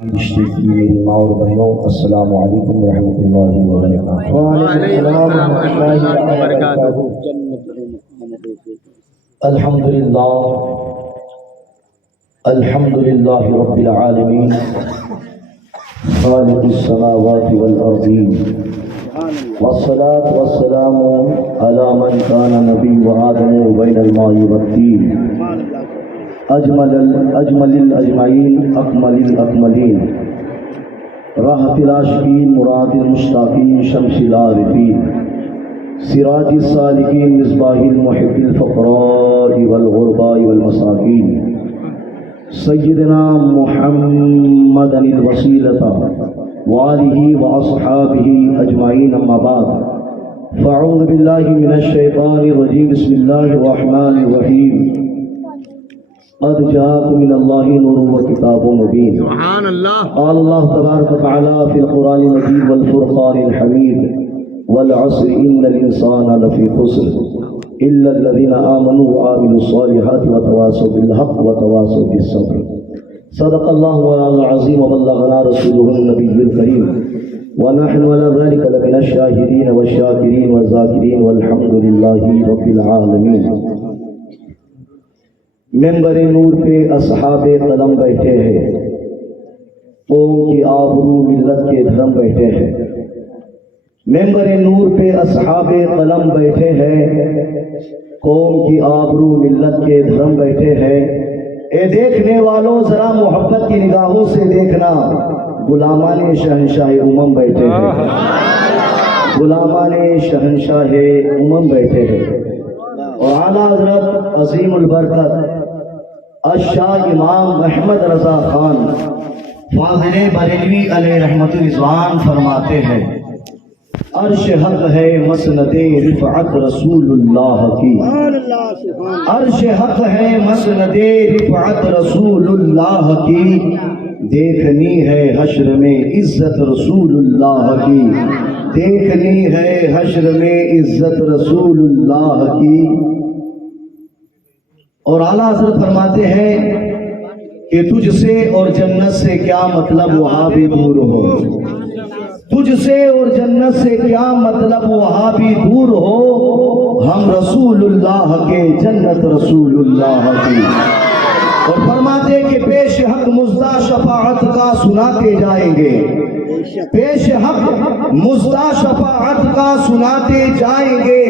میری ماں اور بہنوں، السلام علیکم ورحمۃ اللہ وبرکاتہ۔ وعلیکم السلام ورحمۃ اللہ وبرکاتہ۔ الحمد للہ رب العالمین، خالق السماوات والارضین، والصلاة والسلام علی من کان نبی وآدم بین الماء والطین، اجمل الاجمعین اکمل الاکملین، راحت العاشقین مراد المشتاقین شمس العارفین، سراج السالکین مصباح المحب الفقراء والغرباء والمساکین، سیدنا محمد الوسیلۃ وآلہ واصحابہ اجمعین، اما بعد فاعوذ باللہ من الشیطان الرجیم، بسم اللہ الرحمن الرحیم، قد جاءكم من الله نور وكتاب مبين۔ سبحان اللہ۔ قال الله تبارك وتعالى في القرآن المجيد والفرقان الحميد، والعصر إن الإنسان لفي خسر إلا الذين آمنوا وعملوا الصالحات وتواصوا بالحق وتواصوا بالصبر۔ صدق الله العظيم وبلغنا رسوله النبي الكريم، ونحن على ذلك لمن الشاهدين والشاكرين والذاكرين، والحمد لله رب العالمين۔ ممبر نور پہ اصحاب قلم بیٹھے ہیں، قوم کی آبرو ملت کے دھرم بیٹھے ہیں۔ ممبر نور پہ اصحاب قلم بیٹھے ہیں، قوم کی آبرو ملت کے دھرم بیٹھے ہیں۔ اے دیکھنے والوں ذرا محبت کی نگاہوں سے دیکھنا، غلامان شہنشاہ امم بیٹھے ہیں، غلامان شہنشاہ امم بیٹھے ہیں۔ اور اعلیٰ حضرت عظیم البرکت الشاہ امام احمد رضا خان فاضل بریلوی علیہ رحمت رضوان فرماتے ہیں، عرش حق ہے مسند رفعت رسول اللہ کی، عرش حق ہے مسند رفعت رسول اللہ کی، دیکھنی ہے حشر میں عزت رسول اللہ کی، دیکھنی ہے حشر میں عزت رسول اللہ کی۔ اور اعلیٰ حضرت فرماتے ہیں کہ تجھ سے اور جنت سے کیا مطلب وہاں بھی دور ہو، تجھ سے اور جنت سے کیا مطلب وہاں بھی دور ہو، ہم رسول اللہ کے جنت رسول اللہ کی۔ اور فرماتے کہ پیش حق مزدہ شفاعت کا سناتے جائیں گے، پیش حق مزدہ شفاعت کا سناتے جائیں گے،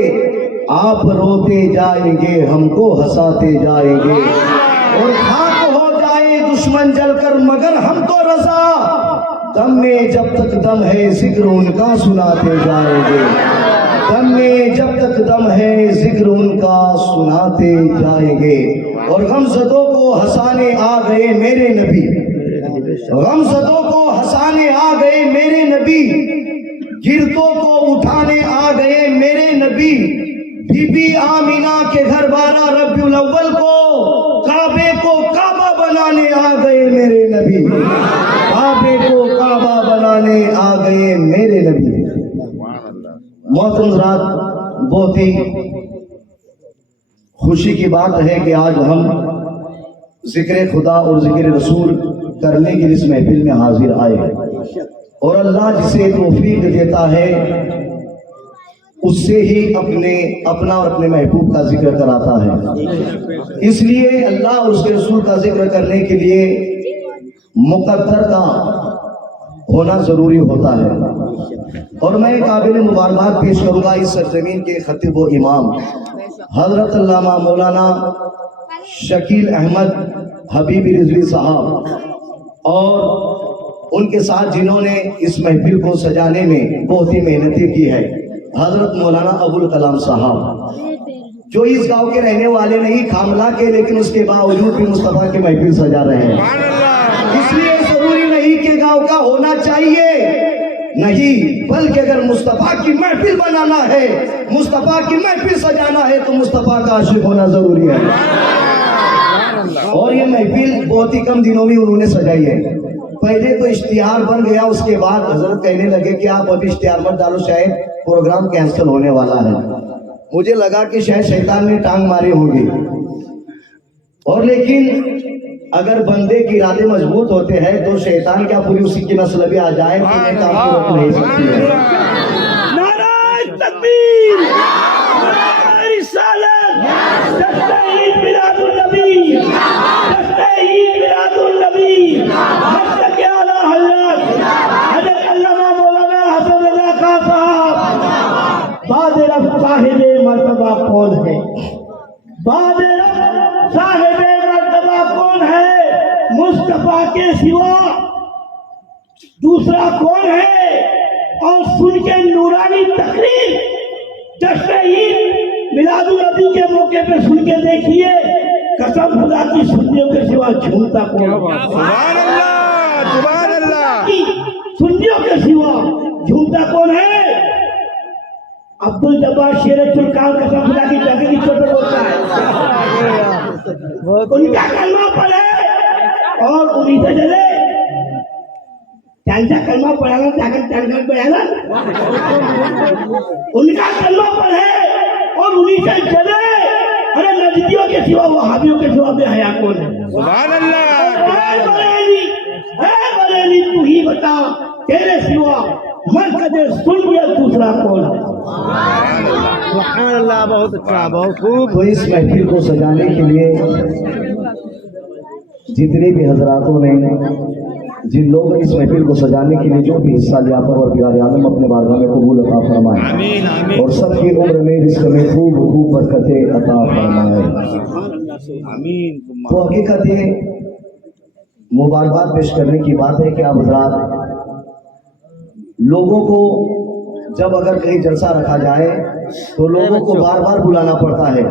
آپ روتے جائیں گے ہم کو ہنساتے جائیں گے، اور خاک ہو جائے دشمن جل کر مگر ہم کو رضا، دم میں جب تک دم ہے ذکر ان کا سناتے جائیں گے، دم میں جب تک دم ہے ذکر ان کا سناتے جائیں گے۔ اور غمزدوں کو ہنسانے آ گئے میرے نبی، غمزدوں کو ہنسانے آ گئے میرے نبی، گرتوں کو اٹھانے آ گئے میرے نبی، بی بی آمینہ کے گھر 12 ربیع الاول کو کعبے کو کعبہ بنانے آ گئے میرے نبی، کعبے کو کعبہ بنانے آ گئے میرے نبی۔ محترم حضرات، بہت ہی خوشی کی بات ہے کہ آج ہم ذکر خدا اور ذکر رسول کرنے کے اس محفل میں حاضر آئے ہیں، اور اللہ جسے توفیق دیتا ہے اس سے ہی اپنا اور اپنے محبوب کا ذکر کراتا ہے۔ اس لیے اللہ اور اس کے رسول کا ذکر کرنے کے لیے مقدر کا ہونا ضروری ہوتا ہے۔ اور میں قابل مبارکباد پیش کروں گا اس سرزمین کے خطیب و امام حضرت علامہ مولانا شکیل احمد حبیبی رضوی صاحب، اور ان کے ساتھ جنہوں نے اس محفل کو سجانے میں بہت ہی محنتیں کی ہے، حضرت مولانا ابوالکلام صاحب، جو اس گاؤں کے رہنے والے نہیں، کھاملہ کے، لیکن اس کے باوجود بھی مصطفیٰ کے محفل سجا رہے ہیں۔ اس لیے ضروری نہیں کہ گاؤں کا ہونا چاہیے، نہیں، بلکہ اگر مصطفیٰ کی محفل بنانا ہے، مصطفیٰ کی محفل سجانا ہے تو مصطفیٰ کا عاشق ہونا ضروری ہے۔ اور یہ محفل بہت ہی کم دنوں میں انہوں نے سجائی ہے۔ پہلے تو اشتہار بن گیا، اس کے بعد حضرت کہنے لگے کہ آپ ابھی اشتہار مت ڈالو، شاید پروگرام کینسل ہونے والا ہے۔ مجھے لگا کہ شاید شیطان نے ٹانگ ماری ہوگی، اور لیکن اگر بندے کے ارادے مضبوط ہوتے ہیں تو شیطان کیا پوری اسی کی نسل بھی آ جائے تو یہ کام کو روک نہیں سکتی ہے۔ نعرہ تکبیر، نعرہ رسالت، جشن عید میلاد النبی، جشن عید میلاد النبی، مسلک اعلیٰ حضرت حضرت علامہ مولانا حسن رضا خان صاحب۔ بعد رفت صاحب مرتبہ کون ہے؟ بعد رفت صاحب مرتبہ کون ہے؟ مصطفیٰ کے سوا دوسرا کون ہے؟ اور سن کے نورانی تقریر جشن عید میلاد النبی کے موقع پہ سن کے دیکھیے، قسم خدا کی سنیوں کے سوا جھومتا کون ہے؟ سبحان اللہ، سبحان اللہ۔ سنیوں کے سوا جھومتا کون ہے؟ عبد الجبار شیر ترکان قسم خدا کی جگہ کی چھوٹے ہوتا ہے، ان کا کلمہ پڑھے اور انہیں سے چلے۔ त्यांचा कलमा पढ़ाना त्यागन पढ़ाना, उनका कलमा पढ़े और उन्हीं से चले। अरे नजदियों के सिवा वहाबियों के सिवा बेहया कौन है? सुभान अल्लाह। है बरेली तू ही बता, तेरे सिवा मरकज़े सुन्नियत दूसरा कौन है? सुभान अल्लाह, बहुत अच्छा, बहुत खूब। तो इस महफिल को सजाने के लिए जितने भी हजरातों ने, जिन लोगों ने इस महफिल को सजाने के लिए जो भी हिस्सा लिया, परवरदिगार आलम अपने बारगाह में कबूल अता फरमाए आमीन, आमीन। और सबकी उम्र में रिस्क में खूब खूब बरकतें अता फरमाए। आमीन। तो हकीकत ये मुबारकबाद पेश करने की बात है कि आप हजरात लोगों को जब अगर कहीं जलसा रखा जाए तो लोगों को बार बार बुलाना पड़ता है,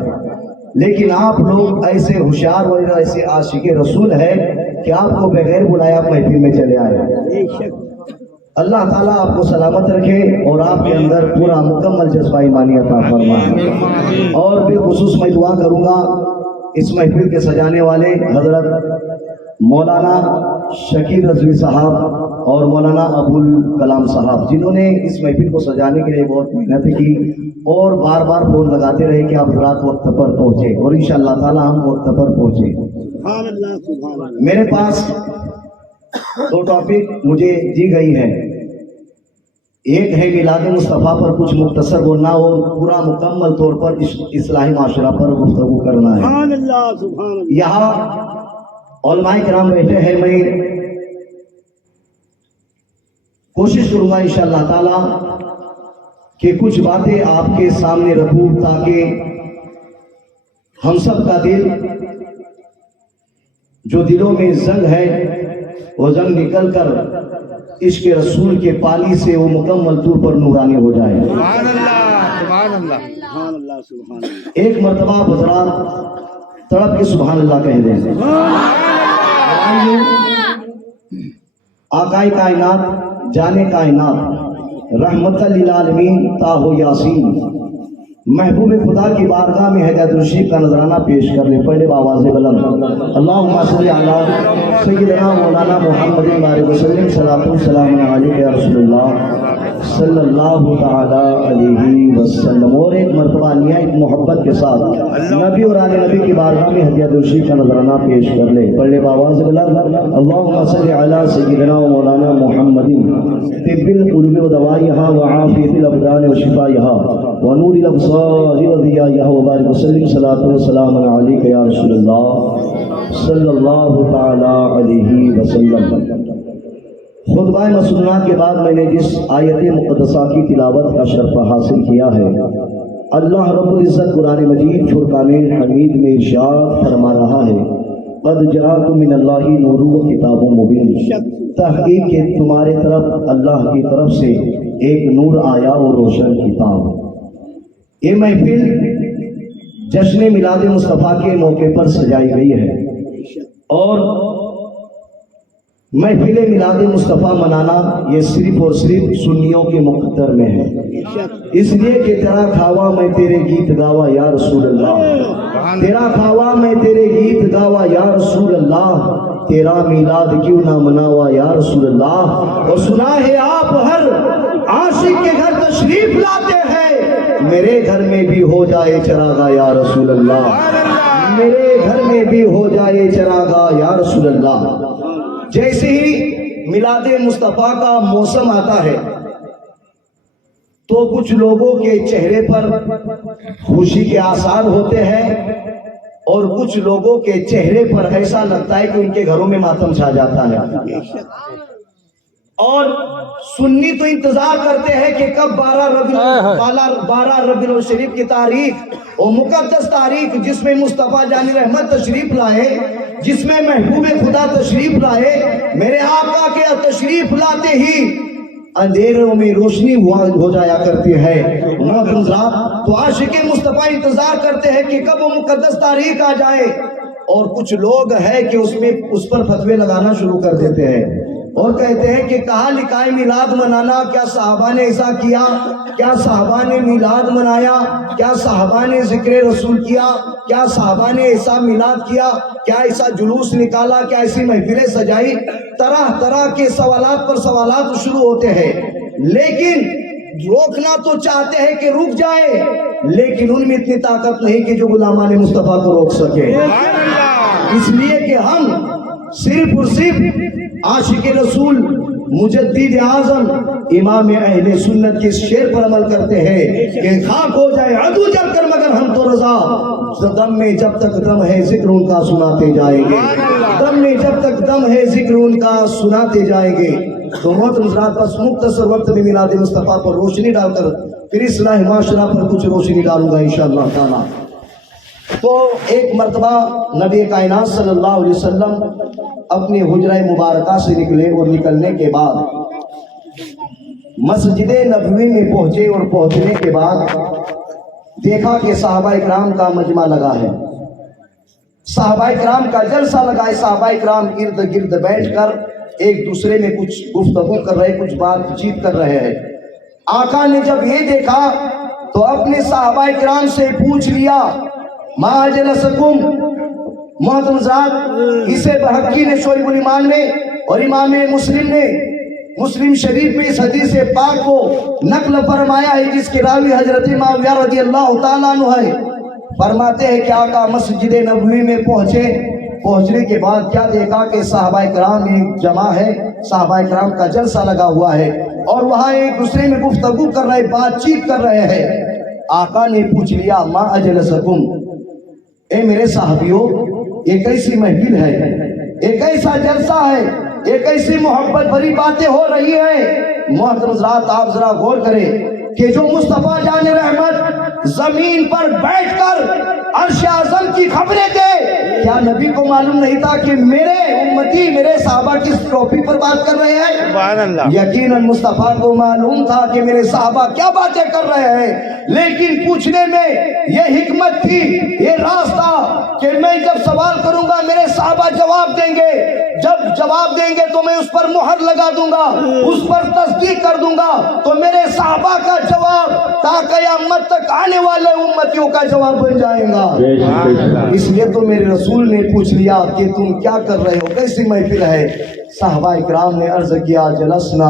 लेकिन आप लोग ऐसे होशियार और ऐसे आशिक़े रसूल है कि आपको बगैर बुलाए आप महफिल में चले आए। अल्लाह ताला आपको सलामत रखे और आपके अंदर पूरा मुकम्मल जज्बा ईमानी अता फरमाए। और बिलखुसूस मैं दुआ करूँगा इस महफिल के सजाने वाले हजरत मौलाना शकील रज़वी साहब और मौलाना अबुल कलाम साहब, जिन्होंने इस महफिल को सजाने के लिए बहुत मेहनत की और बार बार फोन लगाते रहे कि आप हजरात वक्त पर पहुँचे, और इंशाअल्लाह ताला हम वक्त पर पहुँचे। मेरे पास दो टॉपिक मुझे दी गई है, एक है मिलाद मुस्तफ़ा पर कुछ मुख्तसर बोलना और पूरा मुकम्मल तौर पर इस्लाही माशरा पर गुफ्तगू करना है। यहाँ उलमाए किराम बैठे हैं, मैं कोशिश करूंगा इंशाअल्लाह ताला कि कुछ बातें आपके सामने रखूं ताकि हम सब का दिल, जो दिलों में जंग है वो जंग निकल कर इश्क रसूल के पाली से वो मुकम्मल तौर पर नूरानी हो जाए। सुभान अल्लाह, सुभान अल्लाह। एक मर्तबा हजरात तड़प के सुभान अल्लाह कह दें। आकाए कायनात जाने कायनात रहमतल लिल आलमीन ताहो यासीन महबूब खुदा की बारगाह में हजरत का नजराना पेश कर ले। पहले आवाज़ बुलंद अल्लाहुम्मा सल्ली अला सय्यिदना मौलाना मुहम्मद वसल्लम सलातु सलाम अलैका या रसूलल्लाह सल्लल्लाहु तआला अलैहि वसल्लम। और एक मरतबा निहायत मोहब्बत के साथ नबी और आले नबी की बारगाह में हजरत का नजराना पेश कर ले। पहले आवाज़ बुलंद अल्लाहुम्मा सल्ली अला सय्यिदना मौलाना मुहम्मद तिब्बिल क़ुलूब व दवाइहा व आफ़ियतिल अबदान व शिफ़ाइहा व नूरिल अब्सार व दियाइहा व बारिक वसल्लम सलातु व सलाम अलैका या रसूलल्लाह सल्लल्लाहु तआला अलैहि वसल्लम। खुतबा मसूनात के बाद मैंने जिस आयत मुक़द्दसा की तिलावत का शर्फ हासिल किया है, अल्लाह रब्बुल इज़्ज़त कुरान मजीद फुरक़ान हमीद में इरशाद फरमा रहा है क़द जाअकुम मिनल्लाहि नूरुन व किताबुम मुबीन। तहक़ीक़ के तुम्हारे तरफ अल्लाह की तरफ से एक नूर आया और रोशन किताब। ये महफिल जश्न मिलाद मुस्तफ़ा के मौके पर सजाई गई है और महफिल मिलाद मुस्तफ़ा मनाना ये सिर्फ और सिर्फ सुन्नियों के मुक़द्दर में है, इसलिए कि तेरा खावा मैं तेरे गीत गावा या रसूल अल्लाह, तेरा खावा मैं तेरे गीत गावा या रसूल अल्लाह, तेरा मिलाद क्यों ना मनावा या रसूल अल्लाह। और सुना है عاشق کے گھر تشریف لاتے ہیں، میرے گھر میں بھی ہو جائے چراغا یا رسول اللہ، میرے گھر میں بھی ہو جائے چراغا یا رسول اللہ۔ جیسے ہی میلاد مصطفیٰ کا موسم آتا ہے تو کچھ لوگوں کے چہرے پر خوشی کے آثار ہوتے ہیں اور کچھ لوگوں کے چہرے پر ایسا لگتا ہے کہ ان کے گھروں میں ماتم چھا جاتا ہے۔ اور سنی تو انتظار کرتے ہیں کہ کب 12 ربیع الشریف کی تاریخ اور مقدس تاریخ جس میں مصطفیٰ جان رحمت تشریف لائے، جس میں محبوب خدا تشریف لائے، میرے آقا کے تشریف لاتے ہی اندھیروں میں روشنی ہو جایا کرتی ہے۔ تو عاشق مصطفیٰ انتظار کرتے ہیں کہ کب وہ مقدس تاریخ آ جائے، اور کچھ لوگ ہے کہ اس پر فتوے لگانا شروع کر دیتے ہیں اور کہتے ہیں کہ کہاں لکھا ہے میلاد منانا؟ کیا صحابہ نے ایسا کیا؟ کیا صحابہ نے میلاد منایا؟ کیا صحابہ نے ذکر رسول کیا؟ کیا صحابہ نے ایسا میلاد کیا؟ کیا ایسا جلوس نکالا؟ کیا ایسی محفلیں سجائی؟ طرح طرح کے سوالات پر سوالات شروع ہوتے ہیں، لیکن روکنا تو چاہتے ہیں کہ رک جائے، لیکن ان میں اتنی طاقت نہیں کہ جو غلامان مصطفیٰ کو روک سکے۔ اس لیے کہ ہم صرف اور صرف عاشق رسول مجدد اعظم امام اہل سنت کے اس شعر پر عمل کرتے ہیں کہ خاک ہو جائے عدو جل کر مگر ہم تو رضا، دم میں جب تک دم ہے ذکر ان کا سناتے جائیں گے، دم میں جب تک دم ہے ذکر ان کا سناتے جائیں گے۔ تو محترم حضرات، بس مختصر وقت میں میلاد مصطفیٰ پر روشنی ڈال کر پھر اصلاح معاشرہ پر کچھ روشنی ڈالوں گا انشاءاللہ تعالی۔ تو ایک مرتبہ نبی کائنات صلی اللہ علیہ وسلم اپنی حجرہ مبارکہ سے نکلے اور نکلنے کے بعد مسجد نبوی میں پہنچے اور پہنچنے کے بعد دیکھا کہ صحابہ اکرام کا مجمع لگا ہے، صحابہ اکرام کا جلسہ لگا ہے، صحابہ اکرام ارد گرد بیٹھ کر ایک دوسرے میں کچھ گفتگو کر رہے، کچھ بات چیت کر رہے ہیں۔ آقا نے جب یہ دیکھا تو اپنے صحابہ اکرام سے پوچھ لیا ما اجلسکم۔ محترم حضرات، اسے بحقی نے شعب الایمان میں اور امام مسلم نے مسلم شریف میں اس حدیث پاک کو نقل فرمایا ہے، جس کے راوی حضرت معاویہ رضی اللہ تعالیٰ عنہ ہے۔ فرماتے ہیں کہ آقا مسجد نبوی میں پہنچنے کے بعد کیا دیکھا کہ صحابہ کرام ایک جمع ہے، صحابہ کرام کا جلسہ لگا ہوا ہے اور وہاں ایک دوسرے میں گفتگو کر رہے، بات چیت کر رہے ہیں۔ آقا نے پوچھ لیا ما اجلسکم، اے میرے صحابیوں، ایک ایسی محفل ہے، ایک ایسا جلسہ ہے، ایک ایسی محبت بھری باتیں ہو رہی ہیں۔ محترم حضرات، آپ ذرا غور کریں کہ جو مصطفیٰ جان رحمت زمین پر بیٹھ کر عرش اعظم کی خبریں دے، کیا نبی کو معلوم نہیں تھا کہ میرے امتی، میرے صحابہ کس ٹاپک پر بات کر رہے ہیں؟ سبحان اللہ۔ یقیناً مصطفیٰ کو معلوم تھا کہ میرے صحابہ کیا باتیں کر رہے ہیں، لیکن پوچھنے میں یہ حکمت تھی، یہ راز تھا کہ میں جب سوال کروں گا میرے صحابہ جواب دیں گے، جب جواب دیں گے تو میں اس پر مہر لگا دوں گا، اس پر تصدیق کر دوں گا، تو میرے صحابہ کا جواب تا قیامت تک آنے والے امتیوں کا جواب بن جائے گا۔ اس لیے تو میرے رسول نے پوچھ لیا کہ تم کیا کر رہے ہو، کیسی محفل ہے؟ صحابہ اکرام نے عرض کیا جلسنا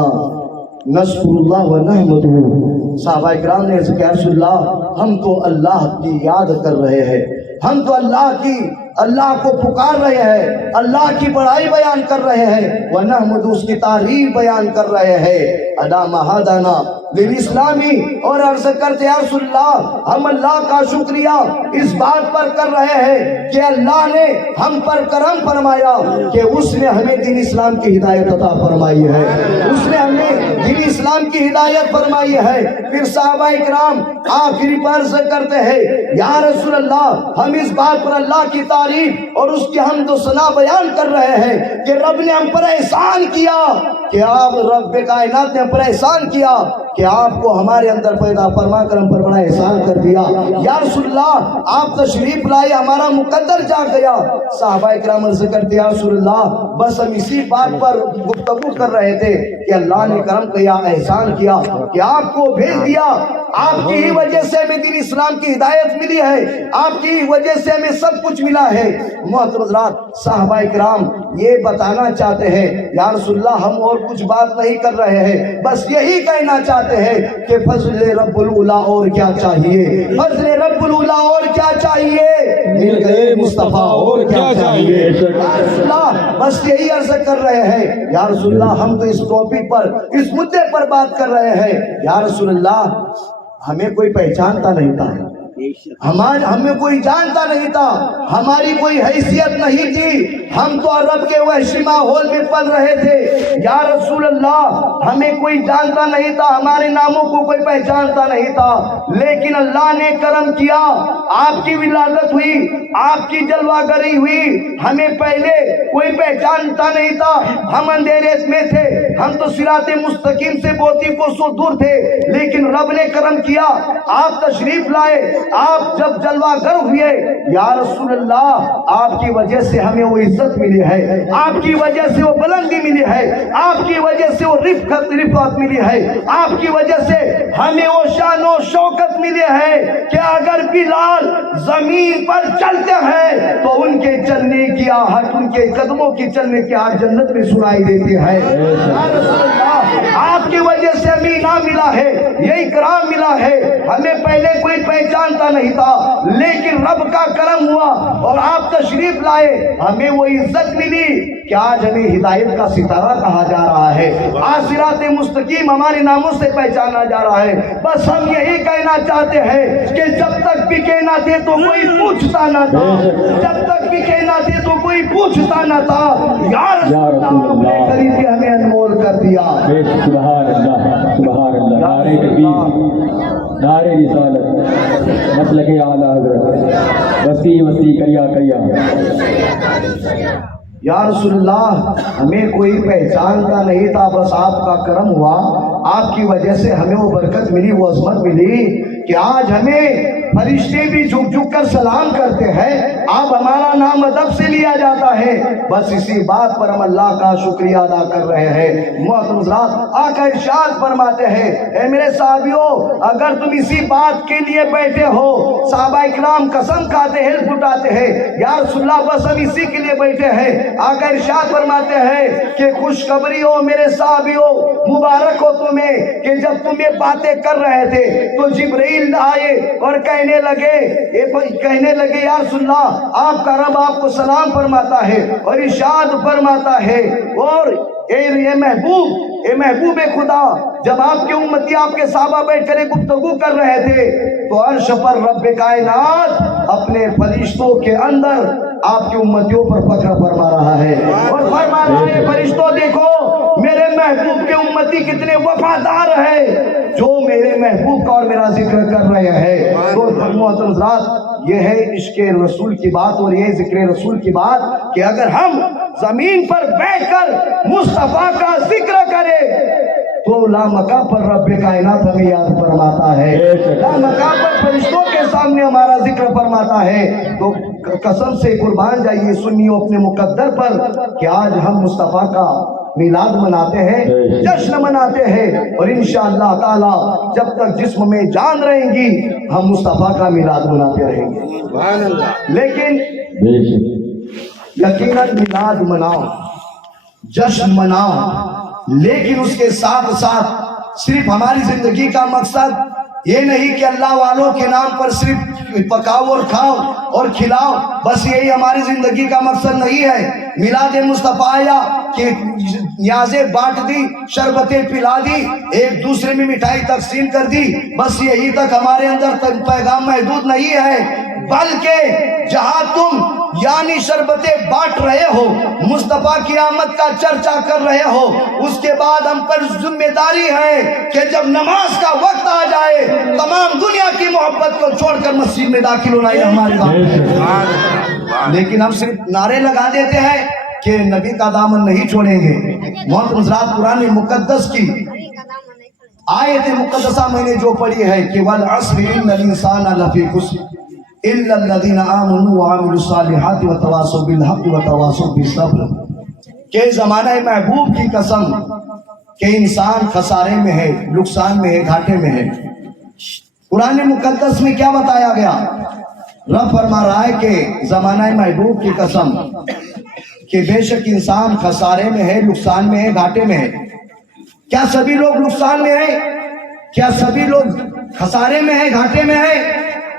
نذکر اللہ و نحمدہ۔ صحابہ اکرام نے عرض کیا رسول اللہ، ہم تو اللہ کی یاد کر رہے ہیں، ہم تو اللہ کو پکار رہے ہیں، اللہ کی بڑائی بیان کر رہے ہیں، وَنَحْمُدُ اس کی تعریف بیان کر رہے ہیں۔ ادا مہادانہ للاسلامی، اور عرض کرتے یا رسول اللہ، ہم اللہ کا شکریہ اس بات پر کر رہے ہیں کہ اللہ نے ہم پر کرم فرمایا کہ اس نے ہمیں دین اسلام کی ہدایت عطا فرمائی ہے، اس نے ہمیں دین اسلام کی ہدایت فرمائی ہے۔ پھر صحابہ اکرام آخری پر عرض کرتے ہیں یا رسول اللہ، ہم اس بات پر اللہ کی تعریف اور اس کی حمد و ثنا بیان کر رہے ہیں کہ رب نے ہم پر احسان کیا، کہ آپ رب کائنات نے ہم پر احسان کیا کہ آپ کو ہمارے اندر پیدا فرما کر ہم پر بڑا احسان کر دیا۔ یا رسول اللہ، آپ تشریف لائے، ہمارا مقدر جاگ گیا۔ صحابہ اکرام عرض کرتے یا رسول اللہ، بس ہم اسی بات پر گفتگو کر رہے تھے کہ اللہ نے کرم کیا، احسان کیا کہ آپ کو بھیج دیا، آپ کی ہی وجہ سے ہمیں دین اسلام کی ہدایت ملی ہے، آپ کی ہی وجہ سے ہمیں سب کچھ ملا ہے۔ محترم حضرات، صحابہ اکرام یہ بتانا چاہتے ہیں یا رسول اللہ ہم اور کچھ بات نہیں کر رہے ہیں، بس یہی کہنا چاہتے ہیں کہ فضل رب العلا اور کیا چاہیے، فضل رب العلا اور کیا چاہیے، مل گئے مصطفیٰ اور کیا چاہیے یا رسول اللہ، بس یہی عرض کر رہے ہیں یا رسول اللہ ہم تو اس ٹاپک پر اس مدے پر بات کر رہے ہیں یا رسول اللہ ہمیں کوئی پہچانتا نہیں تھا، ہمیں کوئی جانتا نہیں تھا، ہماری کوئی حیثیت نہیں تھی، ہم تو عرب کے وحشی ماحول میں پل رہے تھے یا رسول اللہ، ہمیں کوئی جانتا نہیں تھا، ہمارے ناموں کو کوئی پہچانتا نہیں تھا، لیکن اللہ نے کرم کیا، آپ کی ولادت ہوئی، آپ کی جلوہ گری ہوئی، ہمیں پہلے کوئی پہچانتا نہیں تھا، ہم اندھیرے میں تھے، ہم تو صراط مستقیم سے بہت ہی کوسوں دور تھے، لیکن رب نے کرم کیا، آپ تشریف لائے، آپ جب جلوہ گر ہوئے یا رسول اللہ آپ کی وجہ سے ہمیں وہ عزت ملی ہے، آپ کی وجہ سے وہ بلندی ملی ہے، آپ کی وجہ سے وہ رفعت ملی ہے، آپ کی وجہ سے ہمیں وہ شان و شوکت ملی ہے کہ اگر بلال زمین پر چلتے ہیں تو ان کے چلنے کی آہٹ، ان کے قدموں کی چلنے کی آہٹ جنت میں سنائی دیتی ہے یا رسول اللہ، آپ کی وجہ سے ہمیں انعام ملا ہے، یہ اکرام ملا ہے، ہمیں پہلے کوئی پہچانتا نہیں تھا، لیکن رب کا کرم ہوا اور آپ تشریف لائے، ہمیں وہ عزت ملی کہ آج ہمیں ہدایت کا ستارہ کہا جا رہا ہے، آج صراط مستقیم ہمارے ناموں سے پہچانا جا رہا ہے، بس ہم یہی کہنا چاہتے ہیں کہ جب تک بکے نہ تھے تو کوئی پوچھتا نہ تھا، جب تک بکے نہ تھے تو کوئی پوچھتا نہ تھا، یا رسول اللہ اپنے قریب ہمیں انمول کر دیا، سبحان اللہ سبحان اللہ، نعرہ تکبیر، نعرہ رسالت، مسلک اعلیٰ حضرت، وسیع وسیع کریا یا رسول اللہ ہمیں کوئی پہچانتا نہیں تھا، بس آپ کا کرم ہوا، آپ کی وجہ سے ہمیں وہ برکت ملی، وہ عظمت ملی کہ آج ہمیں فرشتے بھی جھک جھک کر سلام کرتے ہیں، آپ ہمارا نام ادب سے لیا جاتا ہے، بس اسی بات پر ہم اللہ کا شکریہ ادا کر رہے ہیں۔ محترم حضرات، آقا ارشاد فرماتے ہیں اے میرے صحابیوں اگر تم اسی بات کے لیے بیٹھے ہو، صحابہ اکرام قسم کھاتے ہیں، اٹھاتے ہیں یا رسول اللہ بس ہم اسی کے لیے بیٹھے ہیں، آقا ارشاد فرماتے ہیں کہ خوشخبری ہو میرے صحابیوں، مبارک ہو تمہیں کہ جب تم یہ باتیں کر رہے تھے تو جبرائیل آئے اور کہنے لگے یا رسول اللہ آپ کا رب آپ کو سلام فرماتا ہے اور ارشاد فرماتا ہے، اور اے محبوب خدا جب آپ کے امتی آپ کے صحابہ بیٹھ کر گفتگو کر رہے تھے تو عرش پر رب کائنات اپنے فرشتوں کے اندر آپ کی امتیوں پر فخر فرما رہا ہے اور فرما رہا ہے فرشتوں دیکھو میرے محبوب کے امتی کتنے وفادار ہیں جو میرے محبوب کا اور میرا ذکر کر رہے ہیں۔ تو محترم حضرات یہ ہے عشق رسول کی بات اور یہ ذکر رسول کی بات کہ اگر ہم زمین پر بیٹھ کر مصطفیٰ کا ذکر کریں تو لامکہ پر رب کائنات ہمیں یاد فرماتا ہے، لامکہ پر فرشتوں کے سامنے ہمارا ذکر فرماتا ہے۔ تو قسم سے قربان جائیے سنیو اپنے مقدر پر کہ آج ہم مصطفیٰ کا میلاد مناتے ہیں، جشن مناتے ہیں، اور انشاءاللہ تعالی جب تک جسم میں جان رہیں گی ہم مصطفیٰ کا میلاد مناتے رہیں گے۔ لیکن یقیناً میلاد مناؤ، جشن مناؤ، لیکن اس کے ساتھ ساتھ صرف ہماری زندگی کا مقصد یہ نہیں کہ اللہ والوں کے نام پر صرف پکاؤ اور کھاؤ اور کھلاؤ، بس یہی ہماری زندگی کا مقصد نہیں ہے۔ میلاد مصطفیٰ آیا کہ نیازیں بانٹ دی، شربتیں پلا دی، ایک دوسرے میں مٹھائی تقسیم کر دی، بس یہی تک ہمارے اندر پیغام محدود نہیں ہے، بلکہ جہاں تم یعنی شربتیں بانٹ رہے ہو، مصطفیٰ کی آمد کا چرچا کر رہے ہو، اس کے بعد ہم پر ذمہ داری ہے کہ جب نماز کا وقت آ جائے تمام دنیا کی محبت کو چھوڑ کر مسجد میں داخل ہونا یہ ہماری بات ہے۔ لیکن ہم صرف نعرے لگا دیتے ہیں کہ نبی کا دامن نہیں چھوڑیں گے۔ محترم حضرات قرآن مقدس کی آیت مقدسہ میں نے جو پڑھی ہے کہ والعصر ان الانسان لفی خسر الا الذين آمنوا وعملوا الصالحات وتواصوا بالحق وتواصوا بالصبر، کہ زمانہ محبوب کی قسم کہ انسان خسارے میں ہے، نقصان میں ہے، گھاٹے میں ہے۔ قرآن مقدس میں کیا بتایا گیا؟ رب فرما رہا ہے کہ زمانہ محبوب کی قسم کہ بے شک انسان خسارے میں ہے، نقصان میں ہے، گھاٹے میں ہے۔ کیا سبھی لوگ نقصان میں ہیں؟ کیا سبھی لوگ خسارے میں ہیں، گھاٹے میں ہیں؟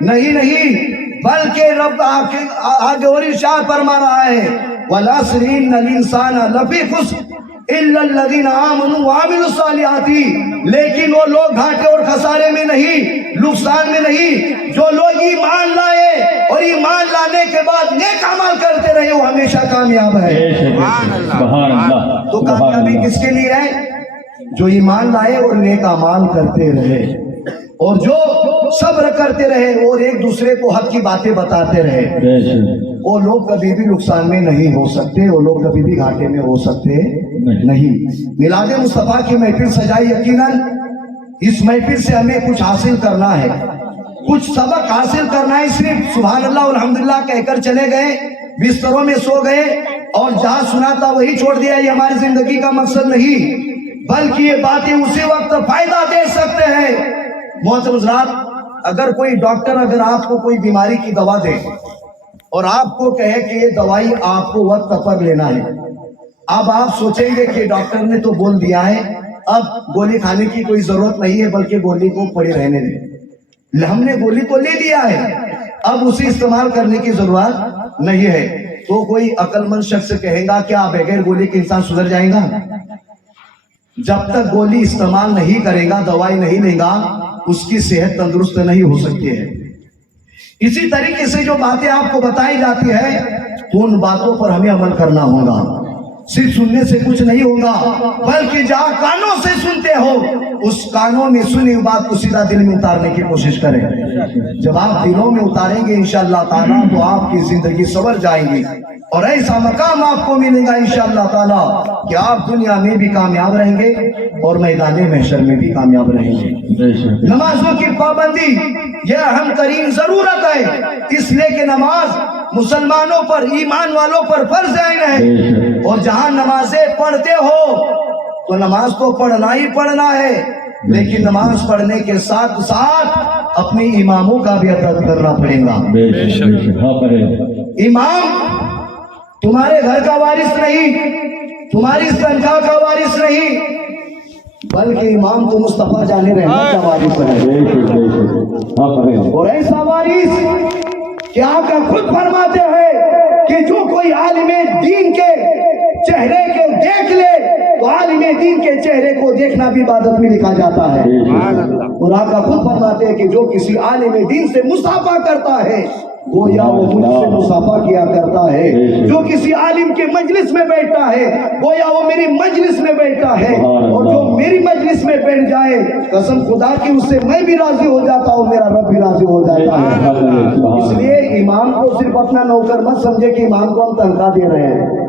نہیں نہیں، بلکہ رب آگے اور ارشاد فرما رہا ہے وَالْعَصْرِ إِنَّ الْإِنسَانَ لَفِي خُسْرٍ إِلَّا الَّذِينَ آمَنُوا وَعَمِلُوا الصَّالِحَاتِ، لیکن وہ لوگ گھاٹے اور خسارے میں نہیں، نقصان میں نہیں، جو لوگ ایمان لائے اور ایمان لانے کے بعد نیک عمل کرتے رہے وہ ہمیشہ کامیاب ہے۔ سبحان اللہ۔ تو کامیابی کس کے لیے ہے؟ جو ایمان لائے اور نیک اعمال کرتے رہے، اور جو صبر کرتے رہے اور ایک دوسرے کو حق کی باتیں بتاتے رہے، وہ لوگ کبھی بھی نقصان میں نہیں ہو سکتے، وہ لوگ کبھی بھی گھاٹے میں ہو سکتے نہیں۔ میلاد مصطفیٰ کی محفل سجائی، یقیناً اس محفل سے ہمیں کچھ حاصل کرنا ہے، کچھ سبق حاصل کرنا ہے۔ صرف سبحان اللہ الحمدللہ کہہ کر چلے گئے، بستروں میں سو گئے اور جہاں سنا تھا وہی چھوڑ دیا، یہ ہماری زندگی کا مقصد نہیں، بلکہ یہ باتیں اسی وقت فائدہ دے سکتے ہیں۔ محترم حضرات، اگر کوئی ڈاکٹر اگر آپ کو کوئی بیماری کی دوا دے اور آپ کو کہے کہ یہ دوائی آپ کو وقت پر لینا ہے، اب آپ سوچیں گے کہ ڈاکٹر نے تو بول دیا ہے، اب گولی کھانے کی کوئی ضرورت نہیں ہے، بلکہ گولی کو پڑی رہنے دیں، ہم نے گولی کو لے لیا ہے، اب اسے استعمال کرنے کی ضرورت نہیں ہے۔ تو کوئی عقل مند شخص کہے گا کیا بغیر گولی کے انسان سدھر جائے گا؟ جب تک گولی استعمال نہیں کرے گا، دوائی نہیں لے گا، اس کی صحت تندرست نہیں ہو سکتی ہے۔ اسی طریقے سے جو باتیں آپ کو بتائی جاتی ہے تو ان باتوں پر ہمیں عمل کرنا ہوگا، صرف سننے سے کچھ نہیں ہوگا، بلکہ جہاں کانوں سے سنتے ہو اس کانوں میں سنی بات کو سیدھا دل میں اتارنے کی کوشش کریں۔ جب آپ دلوں میں اتاریں گے انشاءاللہ تعالیٰ تو آپ کی زندگی سنور جائے گی، اور ایسا مقام آپ کو ملے گا انشاءاللہ تعالیٰ کہ آپ دنیا میں بھی کامیاب رہیں گے اور میدان محشر میں بھی کامیاب رہیں گے۔ نمازوں کی پابندی یہ اہم ترین ضرورت ہے، اس لیے کہ نماز مسلمانوں پر، ایمان والوں پر فرض عین ہے، اور جہاں نمازیں پڑھتے ہو تو نماز تو پڑھنا ہی پڑھنا ہے، لیکن نماز پڑھنے کے ساتھ ساتھ اپنے اماموں کا بھی ادب کرنا پڑے گا۔ امام تمہارے گھر کا وارث نہیں، تمہاری تنخواہ کا وارث نہیں، بلکہ امام تو مصطفیٰ جان رحمت کا وارث ہے، اور ایسا وارث کہ آقا خود فرماتے ہیں کہ جو کوئی عالم دین کے چہرے کو دیکھ لے تو عالم دین کے چہرے کو دیکھنا بھی عبادت میں لکھا جاتا ہے، اور آقا خود فرماتے ہیں کہ جو کسی عالم دین سے مصافحہ کرتا ہے گویا وہ مجھ سے مصافحہ کیا کرتا ہے، جو کسی عالم کے مجلس میں بیٹھتا ہے گویا وہ میری مجلس میں بیٹھتا ہے، اور جو میری مجلس میں بیٹھ جائے قسم خدا کی اس سے میں بھی راضی ہو جاتا ہوں، میرا رب بھی راضی ہو جاتا ہے۔ اس لیے امام کو صرف اپنا نوکر مت سمجھے کہ امام کو ہم تنخواہ دے رہے ہیں،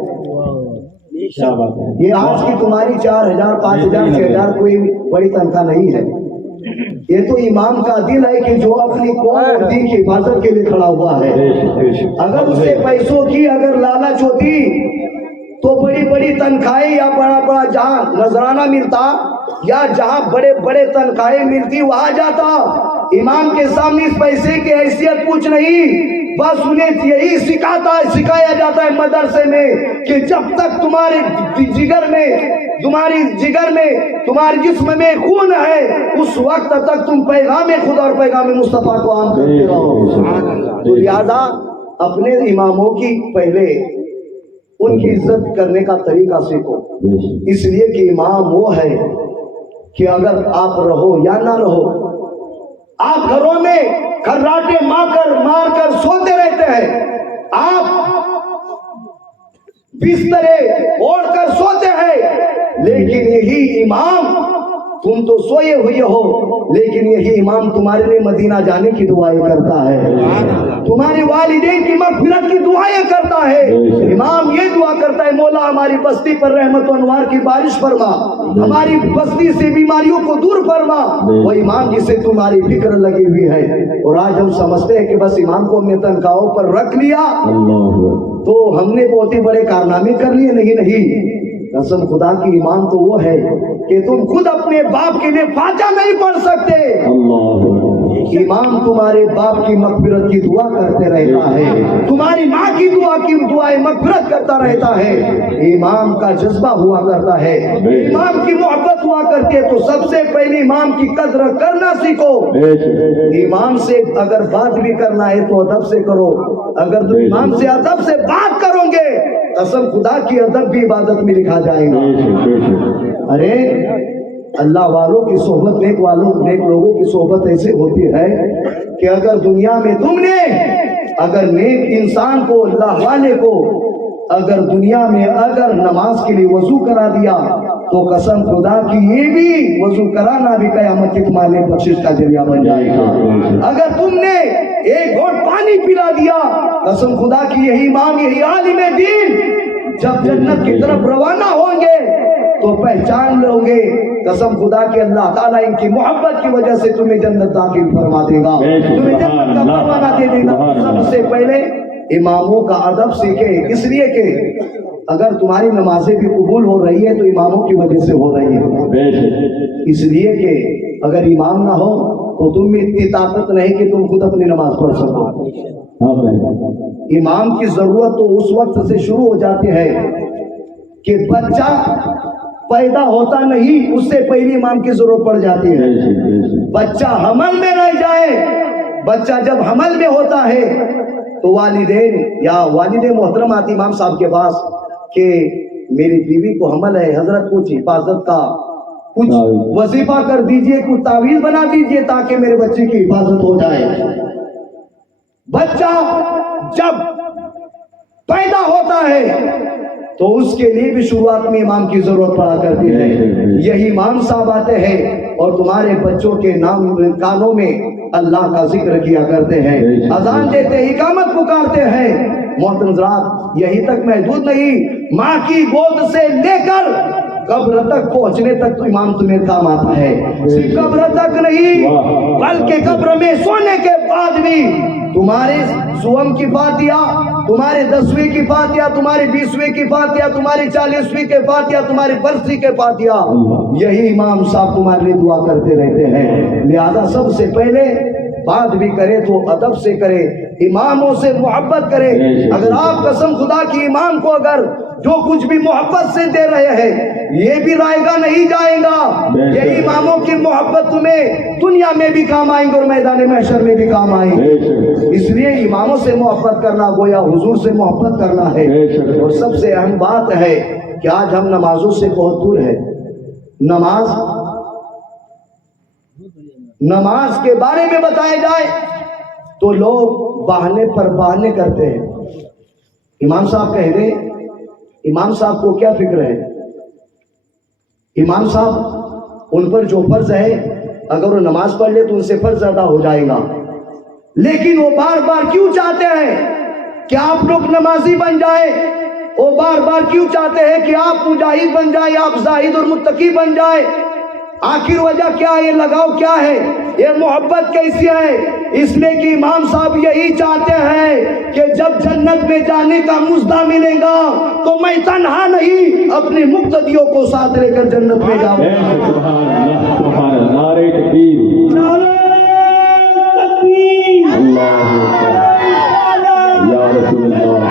یہ آج کی تمہاری 4000 5000 6000 کوئی بڑی تنخواہ نہیں ہے، یہ تو امام کا دل ہے کہ جو اپنی قوم اور دین کی حفاظت کے لیے کھڑا ہوا ہے۔ اگر اس سے پیسوں کی اگر لالچ ہوتی تو بڑی بڑی تنخواہیں یا بڑا بڑا جہاں نذرانہ ملتا یا جہاں بڑے بڑے تنخواہیں ملتی وہاں جاتا۔ امام کے سامنے اس پیسے کی حیثیت کچھ نہیں، بس انہیں یہی سکھایا جاتا ہے مدرسے میں کہ جب تک تمہارے جگر میں تمہارے جسم میں خون ہے اس وقت تک تم پیغام خدا اور پیغام مصطفیٰ کو عام کرتے رہو۔ تو لہذا اپنے اماموں کی پہلے ان کی عزت کرنے کا طریقہ سیکھو، اس لیے کہ امام وہ ہے کہ اگر آپ رہو یا نہ رہو، آپ گھروں میں کراٹے مار کر سوتے رہتے ہیں، آپ بسترے اوڑھ کر سوتے ہیں، لیکن یہی امام تم تو سوئے ہوئے ہو لیکن یہی امام تمہارے لیے مدینہ جانے کی دعائیں کرتا ہے، تمہاری والدین کی مغفرت کی دعائیں کرتا ہے۔ امام یہ دعا کرتا ہے مولا ہماری بستی پر رحمت و انوار کی بارش فرما، ہماری بستی سے بیماریوں کو دور فرما۔ وہ امام جس سے تمہاری فکر لگی ہوئی ہے، اور آج ہم سمجھتے ہیں کہ بس امام کو ہم نے تنخواہوں پر رکھ لیا تو ہم نے بہت ہی بڑے کارنامے کر لیے۔ نہیں، قسم خدا کی امام تو وہ ہے کہ تم خود اپنے باپ کے لیے فاتحہ نہیں پڑھ سکتے، इमाम तुम्हारे बाप की मगफिरत की दुआ करते रहता है, तुम्हारी माँ की दुआएं मगफिरत करता रहता है। इमाम का जज्बा हुआ करता है, इमाम की मोहब्बत हुआ करती है। तो सबसे पहले इमाम की कद्र करना सीखो। इमाम से अगर बात भी करना है तो अदब से करो। अगर तुम इमाम से अदब से बात करोगे, कसम खुदा की अदब भी इबादत में लिखा जाएगा। अरे अल्लाह वालों की सोहबत, नेक लोगों की सोहबत ऐसे होती है कि अगर दुनिया में तुमने अगर नेक इंसान को, अल्लाह वाले को अगर दुनिया में अगर नमाज के लिए वजू करा दिया तो कसम खुदा की ये भी वजू कराना भी कयामत के तुम्हारे लिए बख्शिश का जरिया बन जाएगा। अगर तुमने एक घोट पानी पिला दिया, कसम खुदा की यही इमाम, यही आलिम दीन जब जन्नत की तरफ रवाना होंगे तो पहचान लोगे, कसम खुदा के अल्लाह ताला इनकी मोहब्बत की वजह से तुम्हें जन्नत दाखिल फरमा देगा, तुम्हें जन्नत का परवाना दे देगा। सबसे पहले इमामों का अदब सीखे, इसलिए कि अगर तुम्हारी नमाजें भी कबूल हो रही है तो इमामों की वजह से हो रही है। इसलिए कि अगर इमाम ना हो तो तुम में इतनी ताकत नहीं कि तुम खुद अपनी नमाज पढ़ सको। इमाम की जरूरत तो उस वक्त से शुरू हो जाती है कि बच्चा पैदा होता नहीं, उससे पहले इमाम की जरूरत पड़ जाती है। बच्चा हमल में रह जाए, बच्चा जब हमल में होता है तो वालिदैन या वालिद मोहतरम आती इमाम साहब के पास कि मेरी बीवी को हमल है, हजरत कुछ हिफाजत का कुछ वजीफा कर दीजिए, कुछ तावीज बना दीजिए ताकि मेरे बच्चे की हिफाजत हो जाए। बच्चा जब पैदा होता है तो उसके लिए भी शुरुआत में इमाम की जरूरत पड़ा करती है। यही इमाम साहब आते हैं और तुम्हारे बच्चों के नाम कानों में अल्लाह का जिक्र किया करते हैं, अजान देते हैं, इकामत पुकारते हैं। मोहतरम यही तक महदूद नहीं, माँ की गोद से लेकर कब्र तक पहुंचने तक तो इमाम तुम्हें काम आता है। सिर्फ कब्र तक नहीं बल्कि कब्र में सोने के बाद भी तुम्हारे सुवम की फातिया, तुम्हारे 10वीं की फातिया, तुम्हारी 20वीं की फातिया, तुम्हारी 40वीं के फातिया, तुम्हारी बरसी के फातिया, यही इमाम साहब तुम्हारे लिए दुआ करते रहते हैं। लिहाजा सबसे पहले बात भी करे तो अदब से करे, इमामों से मोहब्बत करे। अगर आप कसम खुदा की इमाम को अगर जो कुछ भी मोहब्बत से दे रहे हैं ये भी रायगा नहीं जाएगा। यही इमामों की मोहब्बत तुम्हें दुनिया में भी काम आएंगे और मैदान महशर में भी काम आएंगे। इसलिए इमामों से मोहब्बत करना गोया हुजूर से मोहब्बत करना है। और सबसे अहम बात है कि आज हम नमाजों से बहुत दूर है। नमाज के बारे में बताया जाए तो लोग बहाने पर बहाने करते हैं। इमाम साहब कह रहे, इमाम साहब को क्या फिक्र है? इमाम साहब उन पर जो फर्ज है अगर वो नमाज पढ़ ले तो उनसे फर्ज अदा हो जाएगा। लेकिन वो बार बार क्यों चाहते हैं कि आप लोग नमाजी बन जाए? वो बार बार क्यों चाहते हैं कि आप मुजाहिद बन जाए, आप जाहिद और मुत्तकी बन जाए? आखिर वजह क्या है? ये लगाव क्या है? ये मोहब्बत कैसी है? इसलिए कि इमाम साहब यही चाहते हैं कि जब जन्नत में जाने का मुझदा मिलेगा तो मैं तन्हा नहीं अपने मुक्तदियों को साथ लेकर जन्नत में जाऊंगा। नारे तकबीर, नारे तकबीर, अल्लाहू अकबर, या रसूल अल्लाह,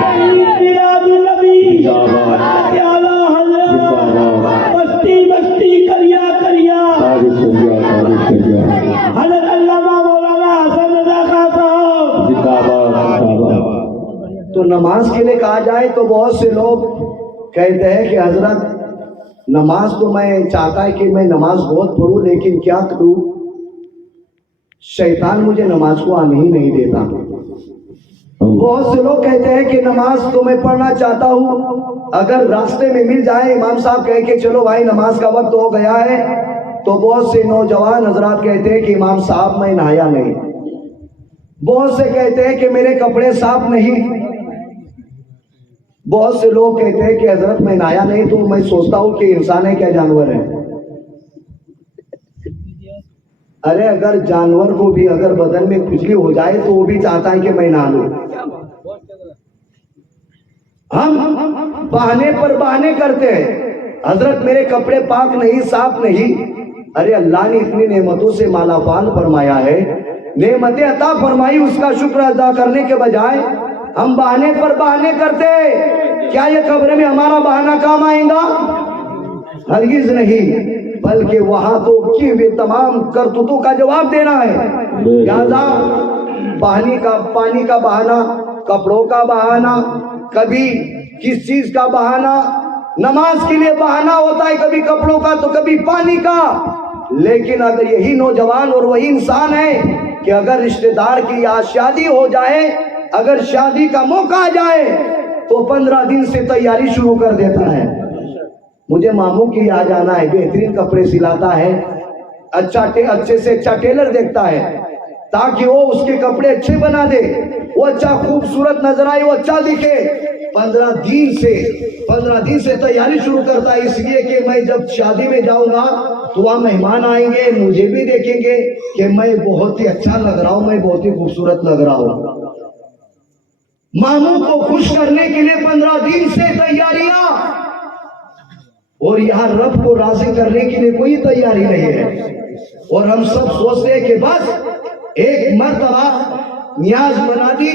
मिलादुन नबी, जिंदाबाद, या आला हज़रत, जिंदाबाद, बस्ती बस्ती करिया करिया, तारीख करिया, तारीख करिया, हज़रत अल्लामा मौलाना हसन रज़ा खां साहब, जिंदाबाद, जिंदाबाद। तो नमाज के लिए कहा जाए तो बहुत से लोग कहते हैं कि हजरत नमाज तो मैं चाहता है कि मैं नमाज बहुत पढ़ूं, लेकिन क्या करूं, शैतान मुझे नमाज को आने ही नहीं देता। बहुत से लोग कहते हैं कि नमाज तो मैं पढ़ना चाहता हूं, अगर रास्ते में मिल जाए इमाम साहब कह के चलो भाई नमाज का वक्त हो गया है, तो बहुत से नौजवान हजरात कहते हैं कि इमाम साहब मैं नहाया नहीं। बहुत से कहते हैं कि मेरे कपड़े साफ नहीं। बहुत से लोग कहते हैं कि हजरत मैं नहाया नहीं, तो मैं सोचता हूं कि इंसान है क्या जानवर है? अरे अगर जानवर को भी अगर बदन में खुजली हो जाए तो वो भी चाहता है कि मैं नहा लूं। हम बहाने पर बहाने करते हैं, हजरत मेरे कपड़े पाक नहीं, साफ नहीं। अरे अल्लाह ने इतनी नेमतों से मालामाल फरमाया है, نعمتیں عطا فرمائی اس کا شکر ادا کرنے کے بجائے ہم بہانے پر بہانے کرتے ہیں. کیا یہ قبر میں ہمارا بہانہ کام آئے گا؟ ہرگز نہیں، بلکہ وہاں تو کیے ہوئے تمام کرتوتوں کا جواب دینا ہے. لہذا پانی کا بہانہ، کپڑوں کا بہانہ، کبھی کس چیز کا بہانہ، نماز کے لیے بہانہ ہوتا ہے کبھی کپڑوں کا تو کبھی پانی کا. لیکن اگر یہی نوجوان اور وہی انسان ہے کہ اگر رشتہ دار کی یا شادی ہو جائے، اگر شادی کا موقع آ جائے تو 15 دن سے تیاری شروع کر دیتا ہے. مجھے ماموں کے یہاں جانا ہے، بہترین کپڑے سلاتا ہے، اچھے سے اچھا ٹیلر دیکھتا ہے تاکہ وہ اس کے کپڑے اچھے بنا دے، وہ اچھا خوبصورت نظر آئے، وہ اچھا دکھے. 15 دن سے تیاری شروع کرتا ہے، اس لیے کہ میں جب شادی میں جاؤں گا تو وہاں مہمان آئیں گے، مجھے بھی دیکھیں گے کہ میں بہت ہی اچھا لگ رہا ہوں، میں بہت ہی خوبصورت لگ رہا ہوں. ماموں کو خوش کرنے کے لیے 15 دن سے تیاریاں، اور یہاں رب کو راضی کرنے کے لیے کوئی تیاری نہیں ہے. اور ہم سب سوچتے ہیں کہ بس ایک مرتبہ نیاز بنا دی،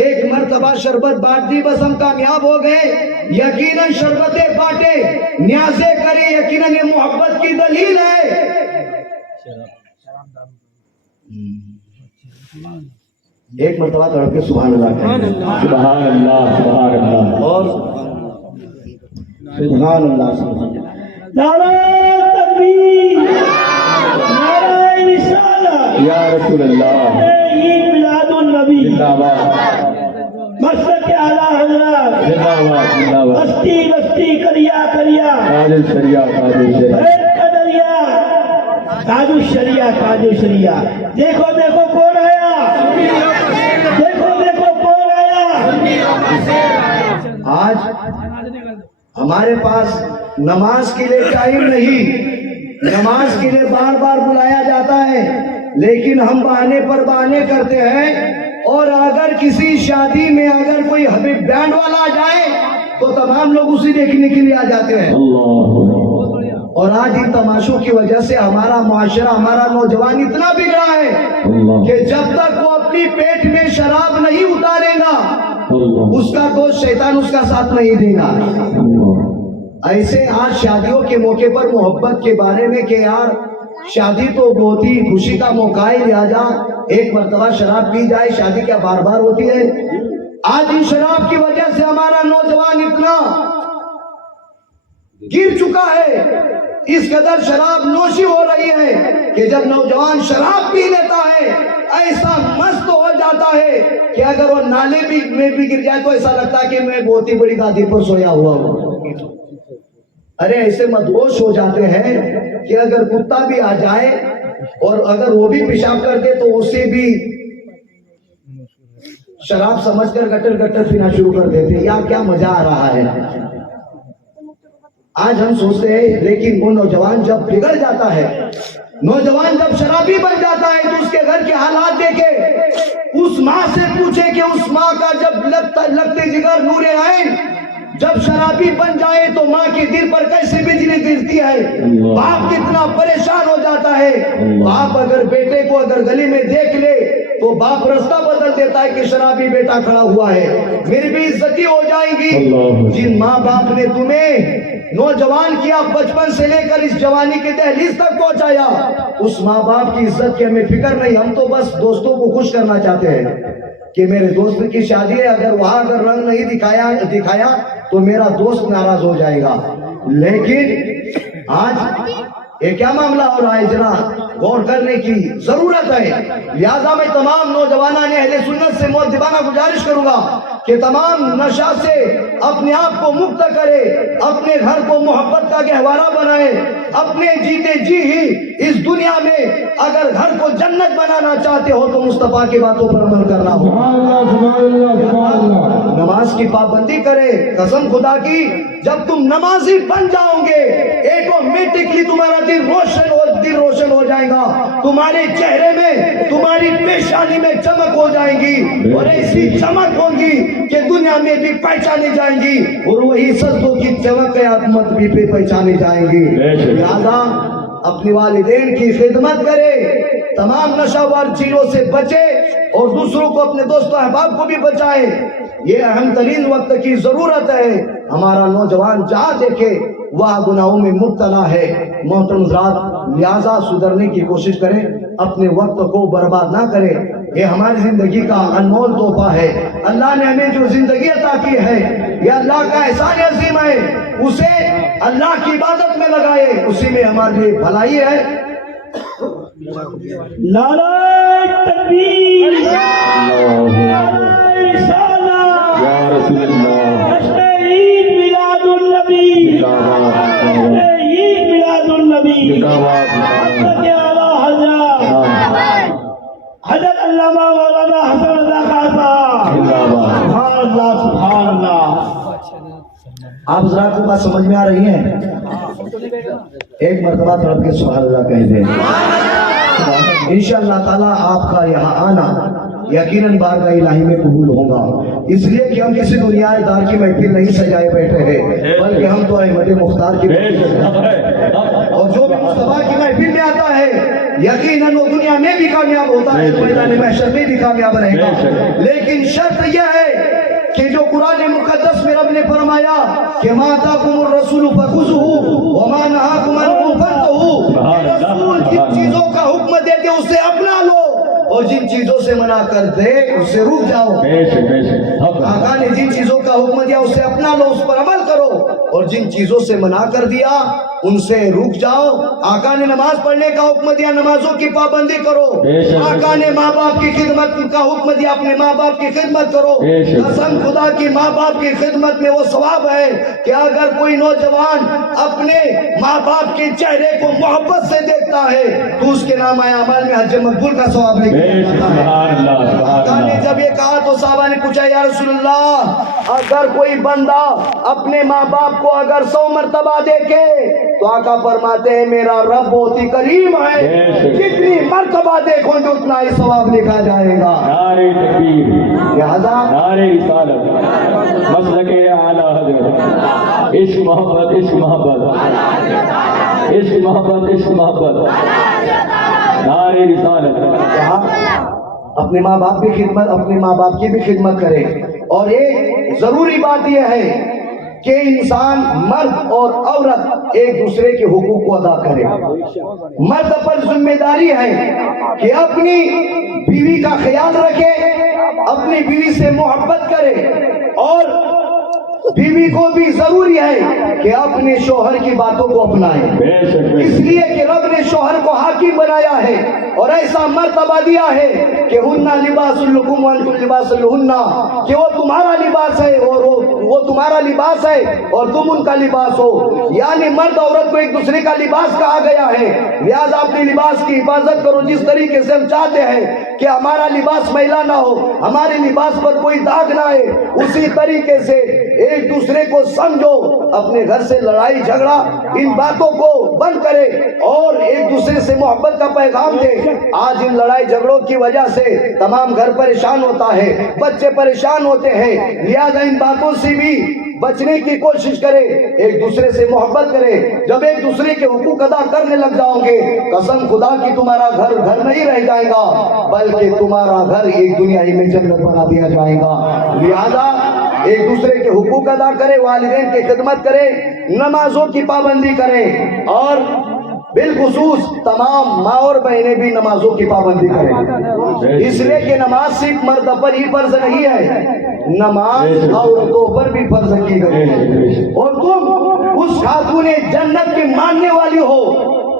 ایک مرتبہ شربت بانٹ دی، بس ہم کامیاب ہو گئے. یقیناً شربتیں بانٹے، نیازیں کرے، یقیناً یہ محبت کی دلیل ہے. ایک مرتبہ تڑپ کے سبحان اللہ کہیں. سبحان اللہ سبحان اللہ. اور سبحان اللہ سبحان اللہ. نعرہ تکبیر، نعرہ رسالت، یا رسول اللہ عید میلاد النبی، زندہ باد مسلک اعلیٰ حضرت، زندہ باد زندہ باد. بستی بستی کریا کریا، تاج الشریعہ تاج الشریعہ. بیت کا دریا، تاج الشریعہ تاج الشریعہ. دیکھو دیکھو کون آیا، دیکھو دیکھو کون آیا. آج ہمارے پاس نماز کے لیے ٹائم نہیں، نماز کے لیے بار بار بلایا جاتا ہے، لیکن ہم بہانے پر بہانے کرتے ہیں. اور اگر کسی شادی میں اگر کوئی حبیب بینڈ والا آ جائے تو تمام لوگ اسی دیکھنے کے لیے آ جاتے ہیں. اللہ اور آج ان تماشوں کی وجہ سے ہمارا معاشرہ، ہمارا نوجوان اتنا بگڑا ہے اللہ کہ جب تک وہ اپنی پیٹ میں شراب نہیں اتارے گا اللہ اس کا دوست شیطان اس کا ساتھ نہیں دے گا. ایسے آج شادیوں کے موقع پر محبت کے بارے میں کہ یار شادی تو بہت ہی خوشی کا موقع ہے، لہٰذا ایک مرتبہ شراب پی جائے، شادی کیا بار بار ہوتی ہے. آج ان شراب کی وجہ سے ہمارا نوجوان اتنا گر چکا ہے، اس قدر شراب نوشی ہو رہی ہے کہ جب نوجوان شراب پی لیتا ہے ایسا مست ہو جاتا ہے کہ اگر وہ نالے میں بھی گر جائے تو ایسا لگتا ہے کہ میں بہت ہی بڑی گادی پر سویا ہوا ہوں. ارے ایسے مدہوش ہو جاتے ہیں کہ اگر کتا بھی آ جائے اور اگر وہ بھی پیشاب کر دے تو اسے بھی شراب سمجھ کر گٹر گٹر پینا شروع کر دیتے ہیں. یار کیا مزہ آ رہا ہے. آج ہم سوچتے ہیں، لیکن وہ نوجوان جب بگڑ جاتا ہے، نوجوان جب شرابی بن جاتا ہے تو اس کے گھر کے حالات دیکھے، اس ماں سے پوچھے کہ اس ماں کا جب لگتے جگر نور عین جب شرابی بن جائے تو ماں کے دل پر کیسے بجلی گرتی ہے، باپ کتنا پریشان ہو جاتا ہے. باپ اگر بیٹے کو اگر گلی میں دیکھ لے تو باپ رستہ بدل دیتا ہے کہ شرابی بیٹا کھڑا ہوا ہے، میری بھی عزتی ہو جائے گی. جن ماں باپ نے تمہیں نوجوان کیا، بچپن سے لے کر اس جوانی کے دہلیز تک پہنچایا، اس ماں باپ کی عزت کی ہمیں فکر نہیں. ہم تو بس دوستوں کو خوش کرنا چاہتے ہیں کہ میرے دوست کی شادی ہے، اگر وہاں اگر رنگ نہیں دکھایا تو میرا دوست ناراض ہو جائے گا. لیکن آج یہ کیا معاملہ ہو رہا ہے، ذرا غور کرنے کی ضرورت ہے. لہذا میں تمام نوجوانان اہل سنت سے مؤدبانہ گزارش کروں گا کہ تمام نشہ سے اپنے آپ کو مکت کرے، اپنے گھر کو محبت کا گہوارہ بنائے، اپنے جیتے جی ہی اس دنیا میں اگر گھر کو جنت بنانا چاہتے ہو تو مصطفیٰ کی باتوں پر عمل کرنا ہو. نماز کی پابندی کرے. قسم خدا کی جب تم نمازی بن جاؤ گے آٹومیٹکلی تمہارا دل روشن ہو جائے گا، تمہارے چہرے میں تمہاری پیشانی میں چمک ہو جائے گی، اور ایسی چمک ہوگی کہ دنیا میں بھی پہچانی جائیں گی، اور وہی صدقوں کی چمک قیامت بھی پہچانی جائیں گی. لہذا اپنے والدین کی خدمت کرے، تمام نشہور چیزوں سے بچے اور دوسروں کو اپنے دوست و احباب کو بھی بچائے۔ یہ اہم ترین وقت کی ضرورت ہے۔ ہمارا نوجوان جہاں دیکھے وہاں گناہوں میں مبتلا ہے۔ محترم حضرات، لہذا سدھرنے کی کوشش کریں، اپنے وقت کو برباد نہ کریں۔ یہ ہماری زندگی کا انمول تحفہ ہے۔ اللہ نے ہمیں جو زندگی عطا کی ہے یہ اللہ کا احسان عظیم ہے، اسے اللہ کی عبادت میں لگائے، اسی میں ہمارے لیے بھلائی ہے۔ نعرہ تکبیر، نعرہ رسالت، یا رسول اللہ، جشن عید میلاد النبی، جشن عید میلاد النبی، حضرت اعلیٰ حضرت علامہ مولانا حسن رضا خان صاحب، سبحان اللہ سبحان اللہ۔ آپ حضرات کو بات سمجھ میں آ رہی ہے؟ ایک مرتبہ تڑپ کے سبحان اللہ کہہ دیں۔ انشاءاللہ تعالیٰ آپ کا یہاں آنا یقیناً بارگاہ الہی میں قبول ہوگا، اس لیے کہ ہم کسی دنیا دار کی محفل نہیں سجائے بیٹھے ہیں، بلکہ ہم تو احمد مختار کی اور جو بھی مصطفیٰ کی محفل میں آتا ہے یقیناً وہ دنیا میں بھی کامیاب ہوتا ہے، میدان محشر میں بھی کامیاب رہے گا۔ لیکن شرط یہ ہے کہ جو قرآن مقدس میں رب نے فرمایا کہ ما آتاکم الرسول فخذوہ وما نہاکم عنہ فانتہوا، رسول جن چیزوں کا حکم دے دے اسے اپنا لو اور جن چیزوں سے منع کر دے اس سے رک جاؤ۔ آقا نے جن چیزوں کا حکم دیا اسے اپنا لو، اس پر عمل کرو، اور جن چیزوں سے منع کر دیا ان سے رک جاؤ۔ آقا نے نماز پڑھنے کا حکم دیا، نمازوں کی پابندی کرو۔ آقا نے ماں باپ کی خدمت کا حکم دیا، اپنے ماں باپ کی خدمت کرو۔ قسم خدا کی ماں باپ کی خدمت میں وہ ثواب ہے کہ اگر کوئی نوجوان اپنے ماں باپ کے چہرے کو محبت سے دیکھتا ہے تو اس کے نام اعمال میں حج مقبول کا ثواب لکھا جاتا ہے۔ آقا نے جب یہ کہا تو صحابہ نے پوچھا یا رسول اللہ، اگر کوئی بندہ اپنے ماں باپ کو اگر 100 مرتبہ دیکھے تو آقا فرماتے ہیں میرا رب بہت ہی کریم ہے، جتنی مرتبہ دیکھو گے اتنا ہی ثواب لکھا جائے گا۔ نعرہ تکبیر، لہذا نعرہ رسالت، مسلک اعلیٰ حضرت، عشق محبت، عشق محبت، عشق محبت، عشق محبت، نعرہ رسالت۔ اپنے ماں باپ کی خدمت، اپنے ماں باپ کی بھی خدمت کرے، اور ایک ضروری بات یہ ہے کہ انسان مرد اور عورت ایک دوسرے کے حقوق کو ادا کرے۔ مرد پر ذمہ داری ہے کہ اپنی بیوی کا خیال رکھے، اپنی بیوی سے محبت کرے، اور بیوی کو بھی ضروری ہے کہ اپنے شوہر کی باتوں کو اپنائے، اس لیے کہ رب نے شوہر کو حاکم بنایا ہے اور ایسا مرتبہ دیا ہے کہ ہننا لباس لکم وانتم لباس لہنہ، کہ وہ تمہارا لباس ہے اور وہ تمہارا لباس ہے اور تم ان کا لباس ہو، یعنی مرد عورت کو ایک دوسرے کا لباس کہا گیا ہے۔ لہذا اپنے لباس کی حفاظت کرو، جس طریقے سے ہم چاہتے ہیں کہ ہمارا لباس میلا نہ ہو، ہمارے لباس پر کوئی داغ نہ آئے، اسی طریقے سے ایک دوسرے کو سمجھو، اپنے گھر سے لڑائی جھگڑا ان باتوں کو بند کرے اور ایک دوسرے سے محبت کا پیغام دے۔ آج ان لڑائی جھگڑوں کی وجہ سے تمام گھر پریشان ہوتا ہے، بچے پریشان ہوتے ہیں، لہذا ان باتوں سے بھی بچنے کی کوشش کرے، ایک دوسرے سے محبت کرے۔ جب ایک دوسرے کے حقوق ادا کرنے لگ جاؤ گے، قسم خدا کی تمہارا گھر گھر نہیں رہ جائے گا، بلکہ تمہارا گھر ایک دنیا ہی میں جنت بنا دیا جائے گا۔ لہذا ایک دوسرے کے حقوق ادا کرے، والدین کی خدمت کرے، نمازوں کی پابندی کرے، اور بالخصوص تمام ماں اور بہنیں بھی نمازوں کی پابندی کریں، اس لیے کہ نماز صرف مرد پر ہی فرض نہیں ہے، نماز عورتوں پر بھی فرض کی گئی ہے۔ اور تم اس خاتون جنت کی ماننے والی ہو،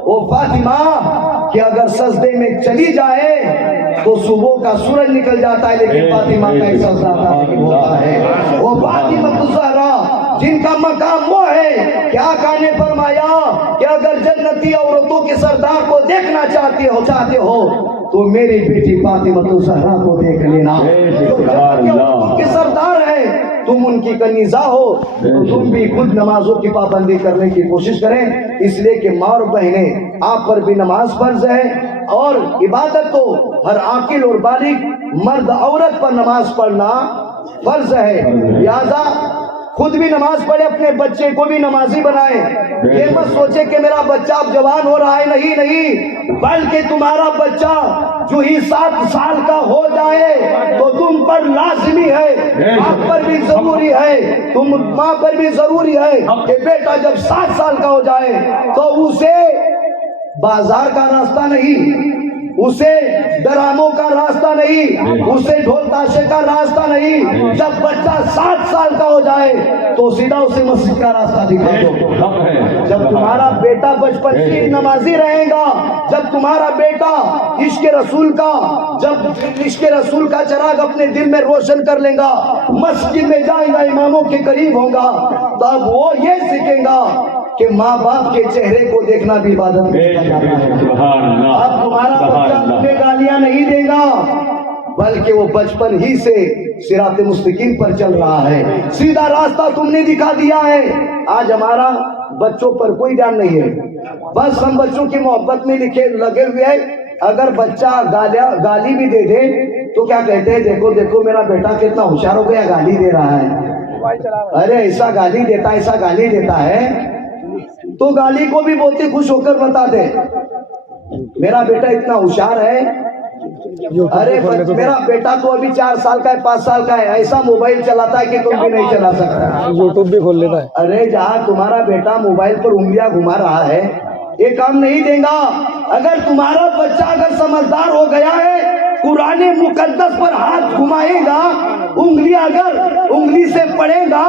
وہ فاطمہ کہ اگر سجدے میں چلی جائے تو صبح کا سورج نکل جاتا ہے، لیکن فاطمہ کا ایک سجدہ نہیں ہوتا ہے۔ وہ فاطمہ الزہرا جن کا مقام وہ ہے کہ آقا نے فرمایا کہ اگر جنتی عورتوں کے سردار کو دیکھنا چاہتے ہو تو میری بیٹی فاطمہ الزہرا کو دیکھ لینا، جو جنتی عورتوں کے سردار ہے، تم ان کی کنیزہ ہو تو تم بھی خود نمازوں کی پابندی کرنے کی کوشش کریں، اس لیے کہ ماں اور بہنیں آپ پر بھی نماز فرض ہے، اور عبادت تو ہر عاقل اور بالغ مرد عورت پر نماز پڑھنا فرض ہے۔ لہذا खुद भी नमाज पढ़े, अपने बच्चे को भी नमाजी बनाए। ये मत सोचे कि मेरा बच्चा अब जवान हो रहा है, नहीं नहीं, बल्कि तुम्हारा बच्चा जो ही 7 साल का हो जाए तो तुम पर लाजमी है, आप पर भी जरूरी है, तुम माँ पर भी जरूरी है कि बेटा जब 7 साल का हो जाए तो उसे बाजार का रास्ता नहीं, उसे ड्रामों का रास्ता नहीं, उसे ढोल ताशे का रास्ता नहीं, जब बच्चा 7 साल का हो जाए तो सीधा उसे मस्जिद का रास्ता दिखा दो। जब तुम्हारा बेटा बचपन से नमाजी रहेगा, जब तुम्हारा बेटा इश्क रसूल का चिराग अपने दिल में रोशन कर लेगा, मस्जिद में जाएगा, इमामों के करीब होगा, तब वो ये सीखेगा कि माँ बाप के चेहरे को देखना भी इबादत में जाता है। अब तुम्हारा बच्चा तुम्हें गालियां नहीं देगा, बल्कि वो बचपन ही से सिरात मुस्तकीम पर चल रहा है, सीधा रास्ता तुमने दिखा दिया है। आज हमारा बच्चों पर कोई ध्यान नहीं है, बस हम बच्चों की मोहब्बत में लगे हुए हैं। अगर बच्चा गाली भी दे दे तो क्या कहते हैं, देखो देखो मेरा बेटा कितना होशियार हो गया, गाली दे रहा है। अरे ऐसा गाली देता है, ऐसा गाली देता है, तो गाली को भी बहुत ही खुश होकर बता दे मेरा बेटा इतना होशियार है। अरे मेरा बेटा तो अभी 4 साल का है, 5 साल का है, ऐसा मोबाइल चलाता है कि तुम भी नहीं चला सकता, यूट्यूब भी खोल लेता है। अरे जहाँ तुम्हारा बेटा मोबाइल पर उंगलियां घुमा रहा है, ये काम नहीं देगा। अगर तुम्हारा बच्चा अगर समझदार हो गया है, कुरान मुकद्दस पर हाथ घुमाएगा, उंगली से पढ़ेगा,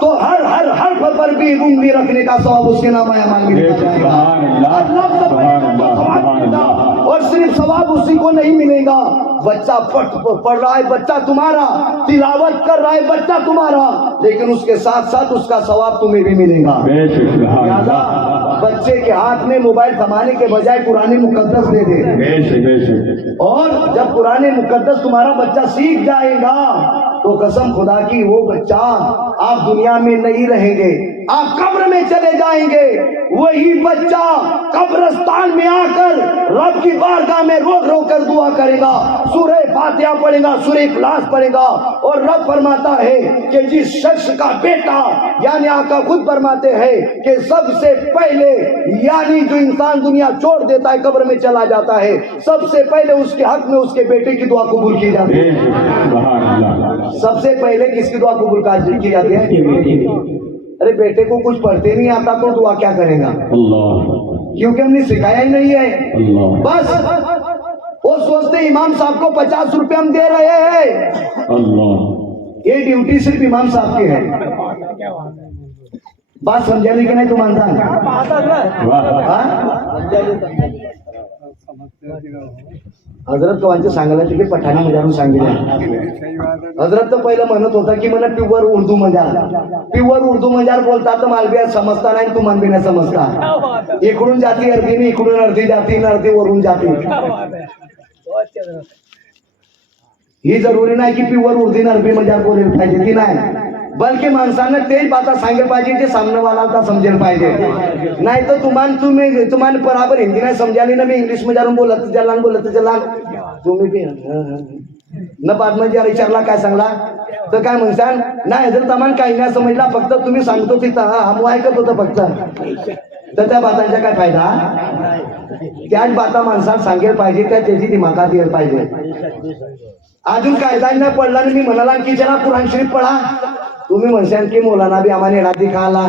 तो हर हर्फ पर भी उंगली रखने का सवाब उसके नाम और सिर्फ सवाब उसी को नहीं मिलेगा। बच्चा पढ़ रहा है, बच्चा तुम्हारा तिलावत कर रहा है, बच्चा तुम्हारा, लेकिन उसके साथ साथ उसका सवाब तुम्हें भी मिलेगा। बच्चे के हाथ में मोबाइल थमाने के बजाय कुरान मुकद्दस दे दे, और जब कुरान मुकद्दस तुम्हारा बच्चा सीख जाएगा तो कसम खुदा की वो बच्चा आप दुनिया में नहीं रहेंगे, आप कब्र में चले जाएंगे। वही बच्चा कब्रिस्तान में आकर रब की बारगाह में रोक कर दुआ करेगा, सूरह फातिहा पढ़ेगा, सूरह इखलास पढ़ेगा, और रब फरमाता है कि जिस शख्स का बेटा, यानी आका खुद फरमाते हैं कि सबसे पहले, यानी जो इंसान दुनिया छोड़ देता है, कब्र में चला जाता है, सबसे पहले उसके हक में उसके बेटे की दुआ कबूल की जाती है। सबसे पहले किसकी दुआ कबूल की जाती है? अरे बेटे को कुछ पढ़ते नहीं आता तो दुआ क्या करेगा? क्योंकि हमने सिखाया ही नहीं है। बस वो सोचते इमाम साहब को 50 रुपए हम दे रहे हैं, ये ड्यूटी सिर्फ इमाम साहब की है। बात समझाने की नहीं तो मानता हजरत कवांचे सांगायला तिथे पठाणी मध्ये सांगितलं। हजरत तो पहिलं म्हणत होता की मला प्युअर उर्दू मजार बोलता तर मालबिया समजता नाही, तू मन भी नाही समजता। इकडून जाती अर्धी नाही, इकडून अर्धी जाती, अर्धी वरून जाती। ही जरुरी नाही की प्युअर उर्दू अरबी मजार बोलायला पाहिजे, ती नाही, बल्कि माणसानं तेच बाता सांगितलं पाहिजे जे सामनेवाला समजेल पाहिजे। नाही तर तुम्हाला बराबर हिंदी नाही समजाली ना, मी इंग्लिश मध्ये बोलत चला तुम्ही बी न बाद मध्ये विचारला काय सांगला तर काय म्हणसान नाही, जर तुम्हाला काही नाही समजला, फक्त तुम्ही सांगतो तिथं हम ऐकत होतं फक्त, तर त्या बातांचा काय फायदा? त्याच बाता माणसाला सांगेल पाहिजे, त्याची दिमागात येईल पाहिजे। अजून कायदा नाही पडला आणि मी म्हणाला की जरा कुराण शरीफ पढ़ा, तुम्ही म्हणशाल की मौलाना भी आम्हाला येणार दिखाला,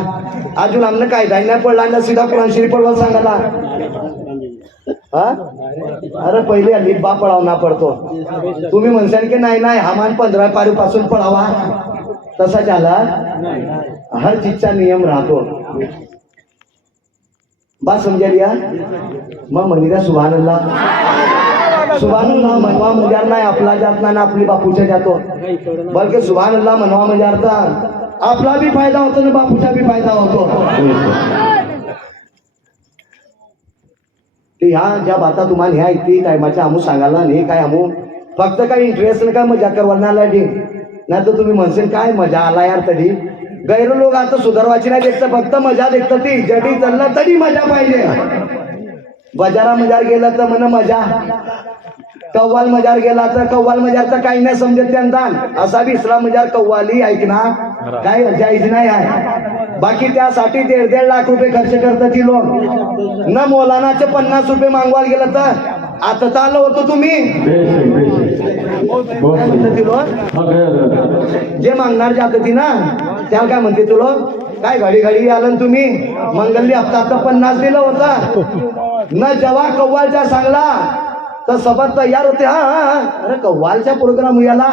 अजून आमने कायदा नाही पडला आणि सीधा कुराण शरीफ पढ़वा सांगाला। अरे पहिले अलिफ बा पढ़ावना पडतो, तुम्ही म्हणशाल की नाही हमान 15 पारी पासून पढ़ावा, तसा झाला हर चीजचा नियम राहतो। बात समजा लिया? मग म्हणिरा सुभान अल्लाह मनवा मजार नाही, आपला जात नाही, आपली बापूच्या जातो, बल्कि सुभान अल्लाह मनवा मजारता आपला भी फायदा होतो ना बापूचा भी फायदा होतो। ते ह्या ज्या बाता तुम्हाला ह्या इथे टायमाच्या आमू सांगायला नाही, काय आमू फक्त काय इंटरेस्ट काय मजा करवायला नाही, तर तुम्ही म्हणसेल काय मजा आला यार, तरी गैर लोक आता सुधारवायची नाही देखत, फक्त मजा देखत, ती जडी चाललं तरी मजा पाहिजे। बाजारा मजार गेलं तर म्हण मजा, कव्वाल मजार गेला तर कव्वाल मजारचं काही नाही समजत त्यांना असा बी इस्लाम मजार कव्वाली ऐकणार काय जायज नाही आहे बाकी त्यासाठी 1.5 लाख रुपये खर्च करतात ती लोक न मौलानाचे 50 रुपये मागवायला गेलं तर आता तर आलं होतं तुम्ही बेशक बहुत काय म्हणतात ती लोक हाँ गया हजरत जे मागणार जात ती ना त्याला काय म्हणते तुला काय घडी घडी आलं ना तुम्ही मंगलली हप्ता 50 दिलं होतं न जेव्हा कव्वालचा सांगला तर सबत तयार होते हा अरे कव्वालच्या प्रोग्राम याला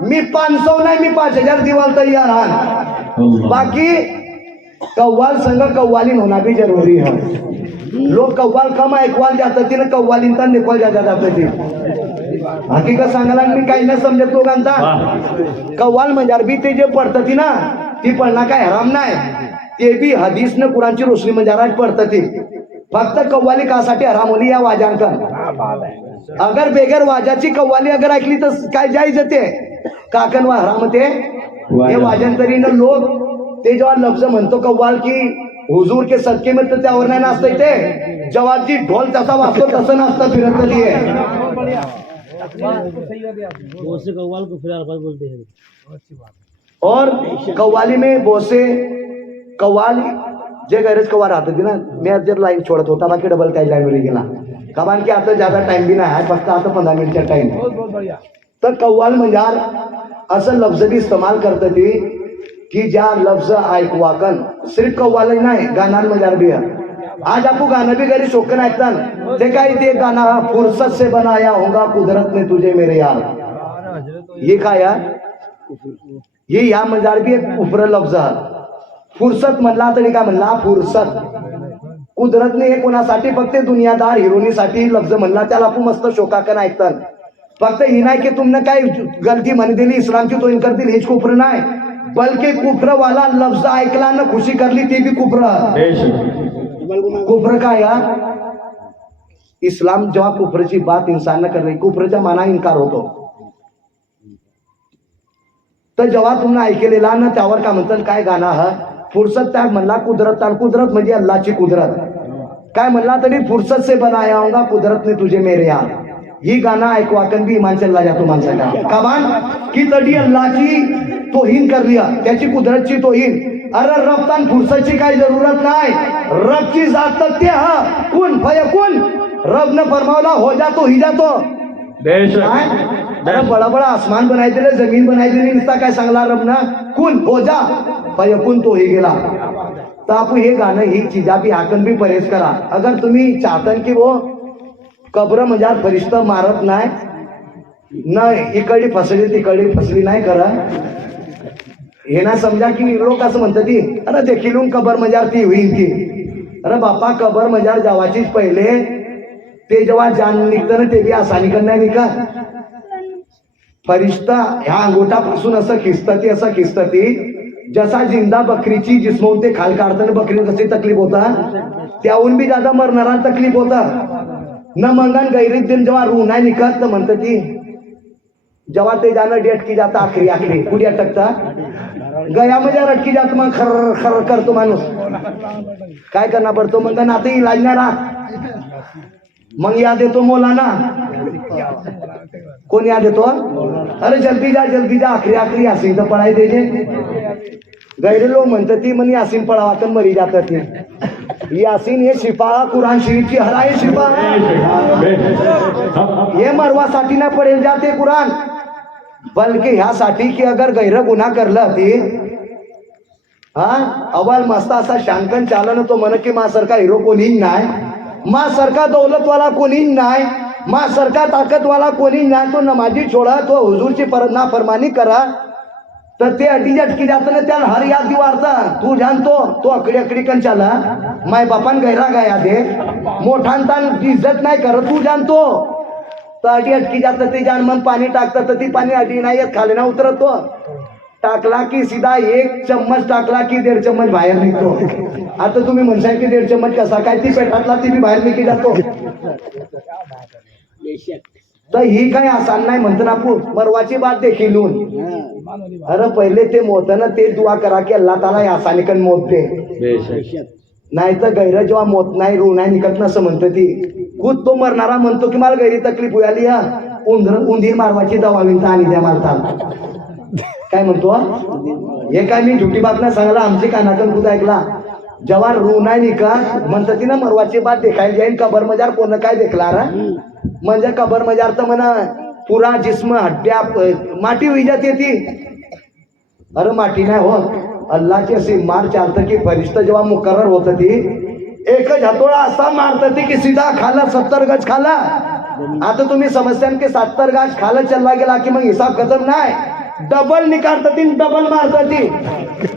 मी 500 नाही मी 5000 दिवाल तयार हा अल्लाह बाकी कव्वाल संग कव्वालीन होना भी जरूरी है लोग कव्वाल कम ऐकवाल जातात ती ना कव्वालीन तर निकवाल जातात ती हकीकत सांगायला मी काही नाही समजत लोकांचा कव्वाल म्हणजे बी ते जे पडतं ती ना ती पडणं काय हराम नाही ते बी हदीस न कुराणची रोशनी म्हणजे पडतं ती फक्त कव्वाली कासाठी हराम होली या वाजांकन अगर बेगर वाजाची कव्वाली अगर ऐकली तर काय जायज ते काकन वा हराम ते हे वाजंतरीनं लोक ते जेव्हा लफ्ज म्हणतो कव्वाल की हुजूर के सदके में तर त्यावर नाही नाचतंय ते जेव्हा जी ढोल तसा वाजतो तसं नाचतं फिरत नाही कव्वाल को फिर अल्फाज बोलते हैं और कव्वाली में बोसे कव्वाल जे गैरज कव्वाल राहतं ना मी आज जर लाईन छोडत होता बाकी डबल काही लाईनवर गेला कारण की आता ज्यादा टाइम बी नाही आहे फक्त आता 15 मिनिटचा टाइम तर कव्वाल म्हणजे असं लफ्ज बी इस्तेमाल करतं ती की ज्या लफ्ज ऐकवाकन सिर्फ कव्वाल नाही गाणार मजार भी है आज आपको गाना भी गरी शोकन ऐकतात ते काय ते गाना फुर्सत से बनाया होगा कुदरत ने तुझे मेरे यार ये काय ये या मजार भी एक उपर लफ्ज आहे फुर्सत म्हणला तरी काय म्हणला फुर्सत कुदरतने हे कोणासाठी फक्त दुनियादार हिरोनीसाठी लफ्ज म्हणला त्याला आपण मस्त शोकाकन ऐकतात फक्त ही नाही की तुमने काय गलती म्हणी दिली इस्लामची तोहीन करतील हेच कुफर नाही बल्कि कुफर वाला लफ्ज ऐकला न खुशी करली ते बी कुफर बेशक कुफर काय इस्लाम जेव्हा कुफरची बात इंसान न कर रही कुफरच्या माना इन्कार होतो तर जेव्हा तुम्ही ऐकलेला ना त्यावर काय म्हणतात काय गाणं हा फुर्सत त्याग म्हणला कुदरत कुदरत म्हणजे अल्लाहची कुदरत काय म्हणला तरी फुर्सत से बनाया होगा कुदरत ने तुझे मेरे यार ही गाणं ऐकवाकन बी इमान चालला जातो माणसाला कमान की तडी अल्लाहची तोहीन कर लिया त्याची कुदरतची तोहीन अरे रबतान फुर्सतची काही जरूरत नाही रबची जात ते हा कुन फयकुन रब ने फरमावला हो जातो ही जातो बेशक अरे बड़ा बड़ा आसमान बनाई दिले जमीन बनाई दिली नुसता काय सांगला रब ना कुन हो जा फयकुन तो ही गेला तर आपण हे गाणं ही चीजा भी हाकन भी परहेज करा अगर तुम्ही चाहतन की वो कब्र म्हणजे फरिश्ता मारत नाही न इकडली फसली तिकडली फसली नाही करा हे ना समजा की लोक असं म्हणतात ती अरे देखील कबर मजार ती होईल की अरे बापा कबर मजार जावाचीच पहिले ते जेव्हा जान निघतं ना ते बी आसानीकन नाही निघत फरिश्ता ह्या अंगोठापासून असं खिचतं असं खिचतं ती जसा जिंदा बकरीची जिस्मवून ते खाल काढताना बकरी कशी तकलीफ होता त्याहून बी ज्यादा मरणारा तकलीफ होता न मंगन गैरीत दिन जेव्हा रू नाही निघत तर म्हणतं ती जेव्हा ते जाणं डेटकी जाता आखरी आखरी कुठे अटकता गया म्हणजे अटकी जात मग खर खर करतो माणूस काय करणार पडतो मग नाते इलाज नाही राहत मग याद येतो मोलाना कोण याद येतो अरे जल्दी जा आखरी आखरी हसीन तर पळाय द्यायचे गैरे लोक म्हणतात ती म्हणे यासीन पळावा तर मरी जातात ती यासीन हे शिफा कुरान शरीफची हराय शिफा हे मरवासाठी ना पडेल जाते कुरान बल्कि ह्यासाठी की अगर गैर गुन्हा करलं ती हा अवल मस्त असा शांकन चालन तो म्हण की मा सारखा हिरो कोणीही नाही मा सारखा दौलतवाला कोणीही नाही मा सारखा ताकदवाला कोणीही नाही तो नमाजी छोडा तो हुजूरची नाफरमानी करा तर ते अटी अटकी जात ना त्याला हर याद वारता तू जानतो तो अकडी अकडी कन चाला माय बापान गैरा गाया दे मोठान तान इज्जत नाही करत तू जानतो तर अटी अटकी जात ते जान मग पाणी टाकतात तर ती पाणी अटी नाही येत खाली ना उतरत तो टाकला की सीधा 1 चम्मच टाकला की 1.5 चम्मच बाहेर निघतो आता तुम्ही म्हणसाय की 1.5 चम्मच कसा काय ती पेटातला ती बी बाहेर निघी जातो तर ही काही आसान नाही म्हणतो ना आपण मरवाची बात देखील अरे पहिले ते मोतन ते दुआ करा की अल्लाह ताला या आसानीकन मोत दे नाही तर गैर जेव्हा मोत नाही रू नाही निघत नसं म्हणतं ती खुद तो मरणारा म्हणतो की मला गैरी तकलीफ होयाली हा उंदीर मारवाची दवा विंता आणि द्या मारतात काय म्हणतो हे काय मी झुटी बातम्या सांगायला आमची कानाकन खुद ऐकला जेव्हा रू नाही निका म्हणतात ती ना मरवाची बात देखायला जाईन कबर मजार कोण काय देखला रा म्हणजे कबर मजार तर म्हणा पुरा जिस्म हड्ड्या माटी हुई जाती ती अरे माटी नाही हो अल्लाची अशी मार चालतं की फरिश्ता जेव्हा मुकर्रर होत ती एकच हातोळा असा मारत ती की सीधा खाला 70 गज खाला आता तुम्ही समजतान की 70 गज खाला चलला गेला की मग हिसाब खतम नाही डबल निकालत ती डबल मारत ती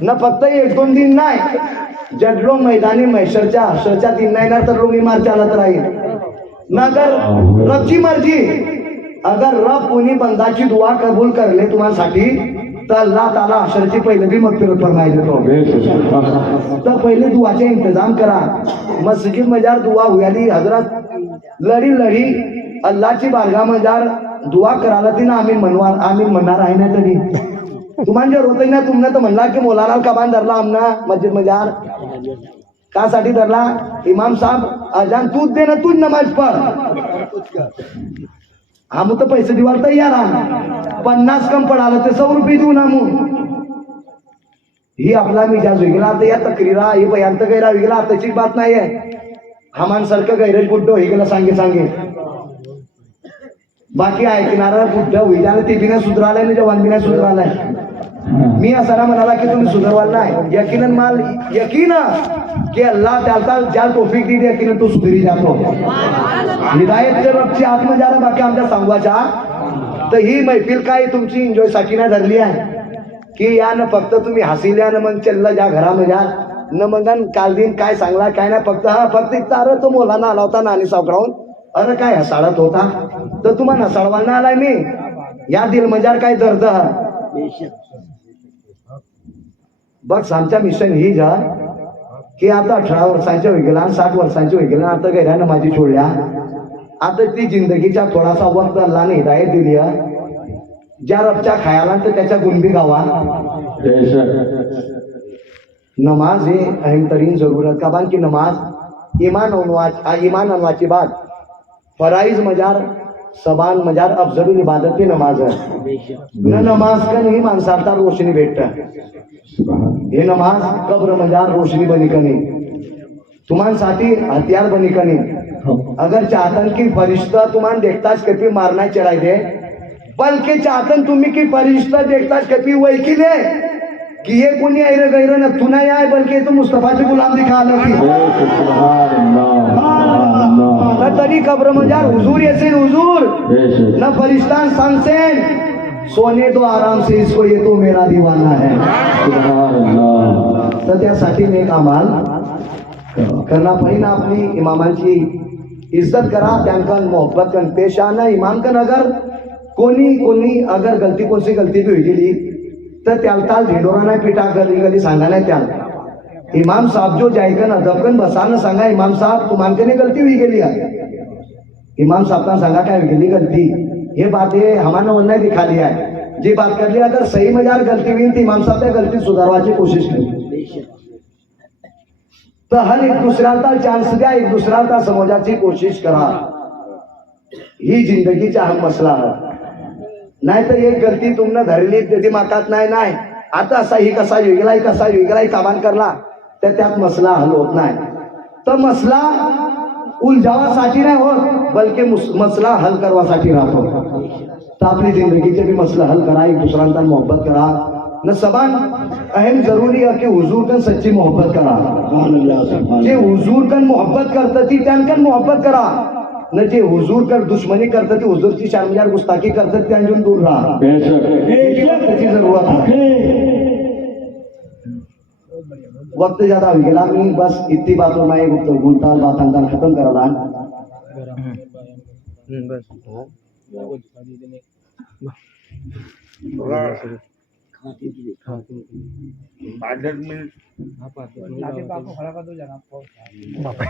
न फक्त 1-2 दिन नाही जडलो मैदानी मैशरच्या हशरच्या दिन नाही ना तर लोंगी मार चालत राहील नगर रबची मर्जी अगर रब कोणी बंदाची दुआ कबूल करले तुम्हासाठी तर अल्लाह ताला हशरची पहिले बी मगफिरत फरमाई देतो तर पहिले दुआचे इंतजाम करा मस्जिद मजार दुआ हुयाली हजरत लढी अल्लाहची बारगाह मजार दुआ करायला ती ना आम्ही म्हणणार आहे ना तरी तुम्हाला जर होत ना तुमने तर म्हणला की मोलाला कबान धरला आमना मस्जिद मजार कासाठी धरला इमाम साहब अजान तूच दे ना तूच नमाज पढ़ हम तो पैसे दिवाल तयार आहे 50 कम पडाला ते 100 रुपये देऊ ना ही आपला मिजाज वेगळा आता या तक्रीरा हे बयांत गैरा वेगळा आताची बात नाही आहे हमानसारखं गैरज बुड्ढ होई गेला सांगे बाकी ऐकणारा बुड्ढ होई जाणं ते बिना सुधरालाय ना जवान बिना सुधरालाय मी असा ना म्हणाला की तुम्ही सुधरवाल नाही यकीनन माल यकीन की अल्लाह त्याला ज्या तौफीक दिली यकीनन तो सुधरी जातो हिदायतच्या रबची आत्मजाला बाकी आमच्या सांगवाच्या तर ही मैफिल काय तुमची एन्जॉय साठी नाही धरली आहे की या न फक्त तुम्ही हसिल्या न मग चल्ला ज्या घरामध्ये न मग काल दिन काय सांगला काय नाही फक्त इथं तो मोलाना आला होता नानी सावकाराहून अरे काय हसाळत होता तर तुम्हाला हसाळवाना आलाय मी या दिल मजार काय दर्द बघ आमच्या मिशन ही जा की आता 18 वर्षांच्या होई गेला 60 वर्षांची होई गेला आता गैरानं माझी छोडल्या आता ती जिंदगीचा थोडासा वक्त अल्लाने हिदायत दिली ज्या रबच्या खायाला तर त्याच्या गुणबी गावा नमाज है अहम तरीन जरूरत का बान की नमाज ईमान अनवाची बात फराइज मजार सबान मजार अफजलुल इबादत की नमाज है न नमाज का नहीं मानसारता रोशनी भेटत हे नमाज कब्र मजार रोशनी बनी कनी तुम्हान साथी हथियार बनी कनी अगर चाहतन की फरिश्ता तुम्हान देखताच कभी मारना चढ़ाई दे बल्कि चाहतन तुम्ही की फरिश्ता देखताच कभी वही की दे कि ये कोणी ऐर गैर न तू नाही आहे बल्कि तो मुस्तफाचे गुलाम दिखा तरी कब्र मजार हुजूर येसेन हुजूर न फरिश्तान सांगसेन सोने तो आराम से इसको ये तो मेरा दीवाना है तर त्यासाठी एक अमाल करना पाहिजे आपली इमामांची इज्जत करा त्यांकन मोहब्बत कन पेश आना इमाम कन अगर कोणी अगर गलती कोणसी गलती भी हुई गेली तर त्याला ढिंडोरा नाही पिटा गली सांगा नाही त्याला इमाम साहब जो जायकन अदबकन बसानं सांगा इमाम साहब तुम्हानकने गलती हुई गेली इमाम साहब सांगा काय हुई गेली गलती ये बात ये हमारा वल्ला दिखा लिया है जी बात कर लिया अगर सही मजार गलती हुई तो इमाम साहब ने गलती सुधारवाची कोशिश की तो हर एक दुसऱ्याला चान्स द्या एक दुसऱ्याला समजायची कोशिश करा ही जिंदगीचा अहम मसला आहे नाही तर एक गलती तुमने धरली त्याची मातात नाही आता असा ही कसा वेगळाही काबान करला तर त्यात मसला हल होत नाही तर मसला उलझावासाठी नाही होत बल्कि मसला हल करवासाठी राहतो तर आपली जिंदगीचे भी मसला हल करा एक दुसऱ्यांचा मोहब्बत करा न सबान अहम जरूरी है कि हुजूर कन सच्ची मोहब्बत करा जे हुजूर कन मोहब्बत करता ती त्यांकन मोहब्बत करा न जे हुजूर कर दुश्मनी करता ती हुजूरची शानजार गुस्ताखी करतात त्यांजून दूर राहा त्याची जरूरत है वक्त ज्यादा हो गया मैं बस इतनी बातों में गुलताल बात खत्म कर रहा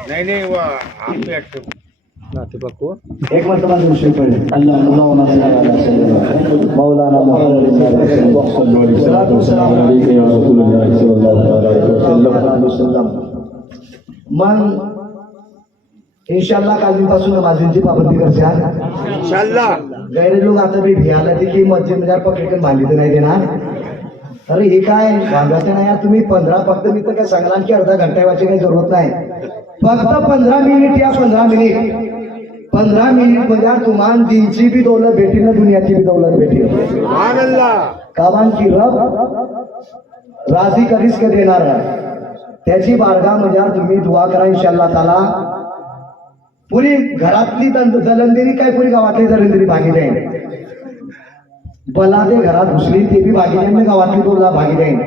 नहीं वो आप एक मरतबा दूसरे पर अल्लाह मौलाना मन इंशाल्लाह कालपासून नमाजींची पाबंदी करते इंशाल्लाह गैरे लोक आता मी भियाला ती की मस्जिद मध्ये पकडून बांधली तर नाही देणार. अरे हे काय बांधायचं नाही यार, तुम्ही 15 फक्त मी तर काय सांगणार की अर्धा घंटा वाची काही जरूरत नाही. फक्त 15 मिनिट या 15 मिनिट मध्ये तुम्हाला दिनची भी दौलत भेटी ना दुनियाची भी दौलत भेटी. काबान की रब राजी कधीच का देणार आहे. त्याची बारगाह म्हणजे तुम्ही दुआ करा इंशाअल्लाह ताला. पुरी घरातली जलंधरी काय पुरी गावातली जलंधरी भागी जाईल. भला ते घरात घुसली ते भी भागी जाईल, गावातली दोनला भागी जाईल.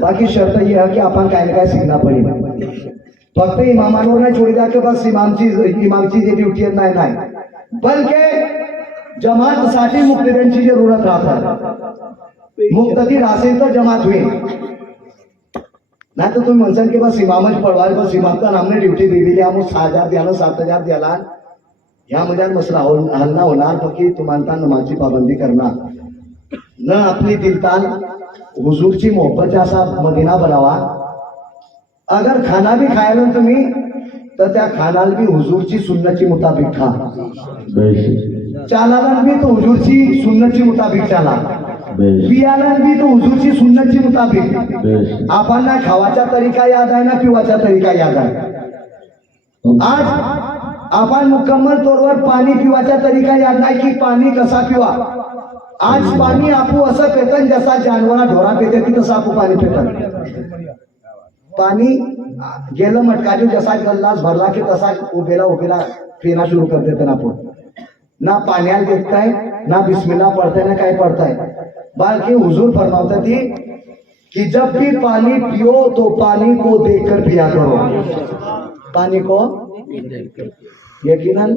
बाकी शर्त ही आहे की आपण काय ना काय शिकना पडेल. फक्त इमामांवर नाही छोडी द्या की बस इमामची जी ड्युटी आहे नाही, बल्कि जमातसाठी मुक्तद्यांची जरूरत राहतात. मुक्तदीर असेल तर जमात होईल. नाही तर तुम्ही म्हणसान की बस इमामच पडवाय, बस इमामचा नामने ड्युटी दिलेली आम्ही 6,000 द्याला 7,000 द्याला ह्यामध्ये मसला हल्ला होणार. बाकी तुम्हाला नमाजची पाबंदी करणार न आपली दिलताल हुजूरची मोहब्बत असा मदिना बनावा. अगर खाना भी खायला तुम्ही तर त्या खानाला भी हुजूरची सुन्नतची मुताबिक खा. चालाला भी तो हुजूरची सुन्नतची मुताबिक चाला. पियाला भी तो हुजूरची सुन्नतची मुताबिक. आपण ना खावाचा तरीका याद आहे ना पिवाचा तरीका याद आहे. आज आपण मुकम्मल तौरवर पाणी पिवाचा तरीका याद नाही की पाणी कसा पिवा. आज पाणी आपू असं पेतन जसा जानवरा ढोरा पेते की तसं आपू पाणी पेतन. पाणी गेलं मटकाजू जसा गल्लास भरला की तसा उभेला पिना सुरू कर देते ना आपण. ना पाण्याला देखताय ना बिस्मिल्लाह पढ़ताय ना काय पढ़ताय. बल्कि हुजूर फरमाता थी कि जब भी पानी पियो तो पानी को देखकर पिया करो. पानी को यकीनन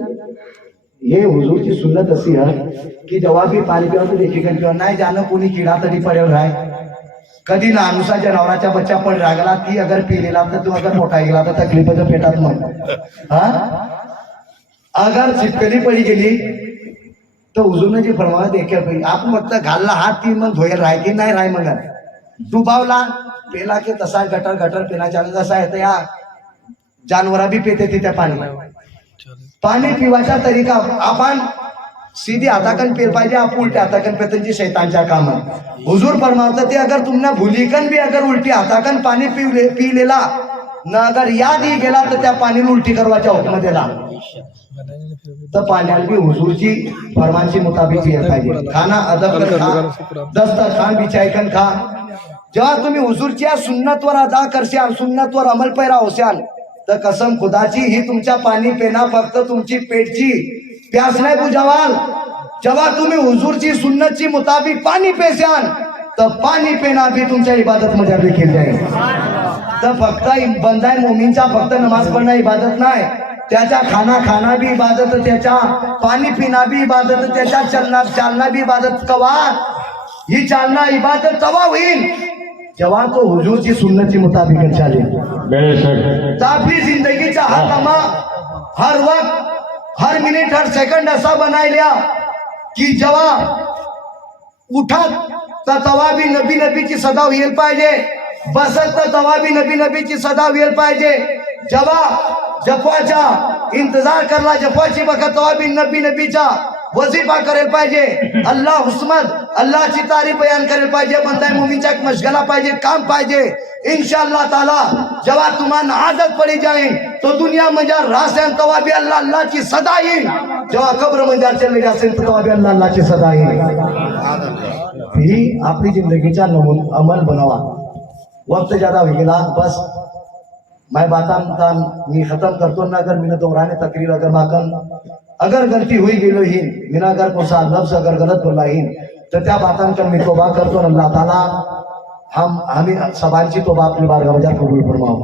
ये हुजूर की सुन्नत असी है की जेव्हा भी पाणी पिवा तो देखी पिवा. नाही जाणं कोणी किडा तरी पडेल आहे. कधी नानुसा जनावराचा बच्चा पण रागला ती अगर पिलेला तर तू अगर मोठा गेला तर तकलीफच्या पेटात मग. हा अगर छिपकली पडी गेली तर हुजूरने जी फरमावत देखील पाहिजे. आपण म्हटलं घालला हात ती मग धोयर राय की नाही राय मग डुबावला पेला की तसा गटर पिण्याच्या कसा येतं या जानवरा भी पेते तिथे पाणी पिवाचा तरीका आपण सीधी हाताकन पेल पाहिजे. आपण उलट्या हाताकन पेतनची शैतानच्या काम. हुजूर फरमावतात ते अगर तुमने भुलीकन भी अगर उलटी हाताकन पाणी पिलेला न अगर याद ही गेला तर त्या पाणीला उलटी करवाच्या हुकम दिला तर पाण्याला भी हुजूरची फरमानची मुताबिक पिया पाहिजे. खाना अदब कर खा, दस्तरखान बिछायकन खा. जेव्हा तुम्ही हुजूरच्या सुन्नतवर अदा करशाल, सुन्नतवर अमल पैरा होशाल तर कसम खुदाची ही तुमच्या पाणी पेना फक्त तुमची पेटची प्यास नाही बुझावाल. जेव्हा तुम्ही हुजूरची सुन्नतची मुताबिक पाणी पेशाल तर पाणी पेना भी तुमच्या इबादत मध्ये देखील जाईल. तर फक्त बंदाय मोमीनचा फक्त नमाज पढ़ना इबादत नाही, त्याचा खाना भी इबादत, त्याचा पाणी पिना भी इबादत, त्याचा चालना भी इबादत. कवा ही चालना इबादत तवा होईल जेव्हा तो हुजूरची सुन्नतची मुताबिक चालेल. तर आपली जिंदगीचा हर नमा हर वक्त हर मिनिट हर सेकंड असा बनायला की जेव्हा उठत तर तवा भी नबीची सदा होईल पाहिजे. बसत तर तवा भी नबीची सदा होईल पाहिजे. जेव्हा जपवाचा इंतजार करला जपवाची बघत तवा भी नबीचा वजीफा करेल पाहिजे. अल्लाह हुस्मत अल्लाहची तारीफ बयान करेल पाहिजे. बंदाय मुमीनचा एक मशगला पाहिजे, काम पाहिजे. इंशाअल्लाह ताला जेव्हा तुम्हाला आदत पडी जाईल तो दुनिया म्हणजे राहसेल तवा भी अल्लाहची सदा येईल. जेव्हा कब्र म्हणजे चले असेल तर तवा भी अल्लाहची सदा येईल. ही आपली जिंदगीचा अमल बनावा. वक्त ज्यादा हो गेला बस मैं बाता मी खत्म करतो ना. अगर मैंने दोहराने तकरीर अगर माकन अगर गलती हुई गेलो ही बिना अगर कोसा लफ्ज अगर गलत बोला ही तर त्या बातांकर मी तोबा करतो. अल्लाह ताला आम्ही सबांची तोबा आपली बारगामध्ये कबूल फरमाव.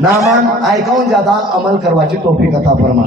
नामान ऐकावून ज्यादा अमल करवाची तौफीक अता फरमा.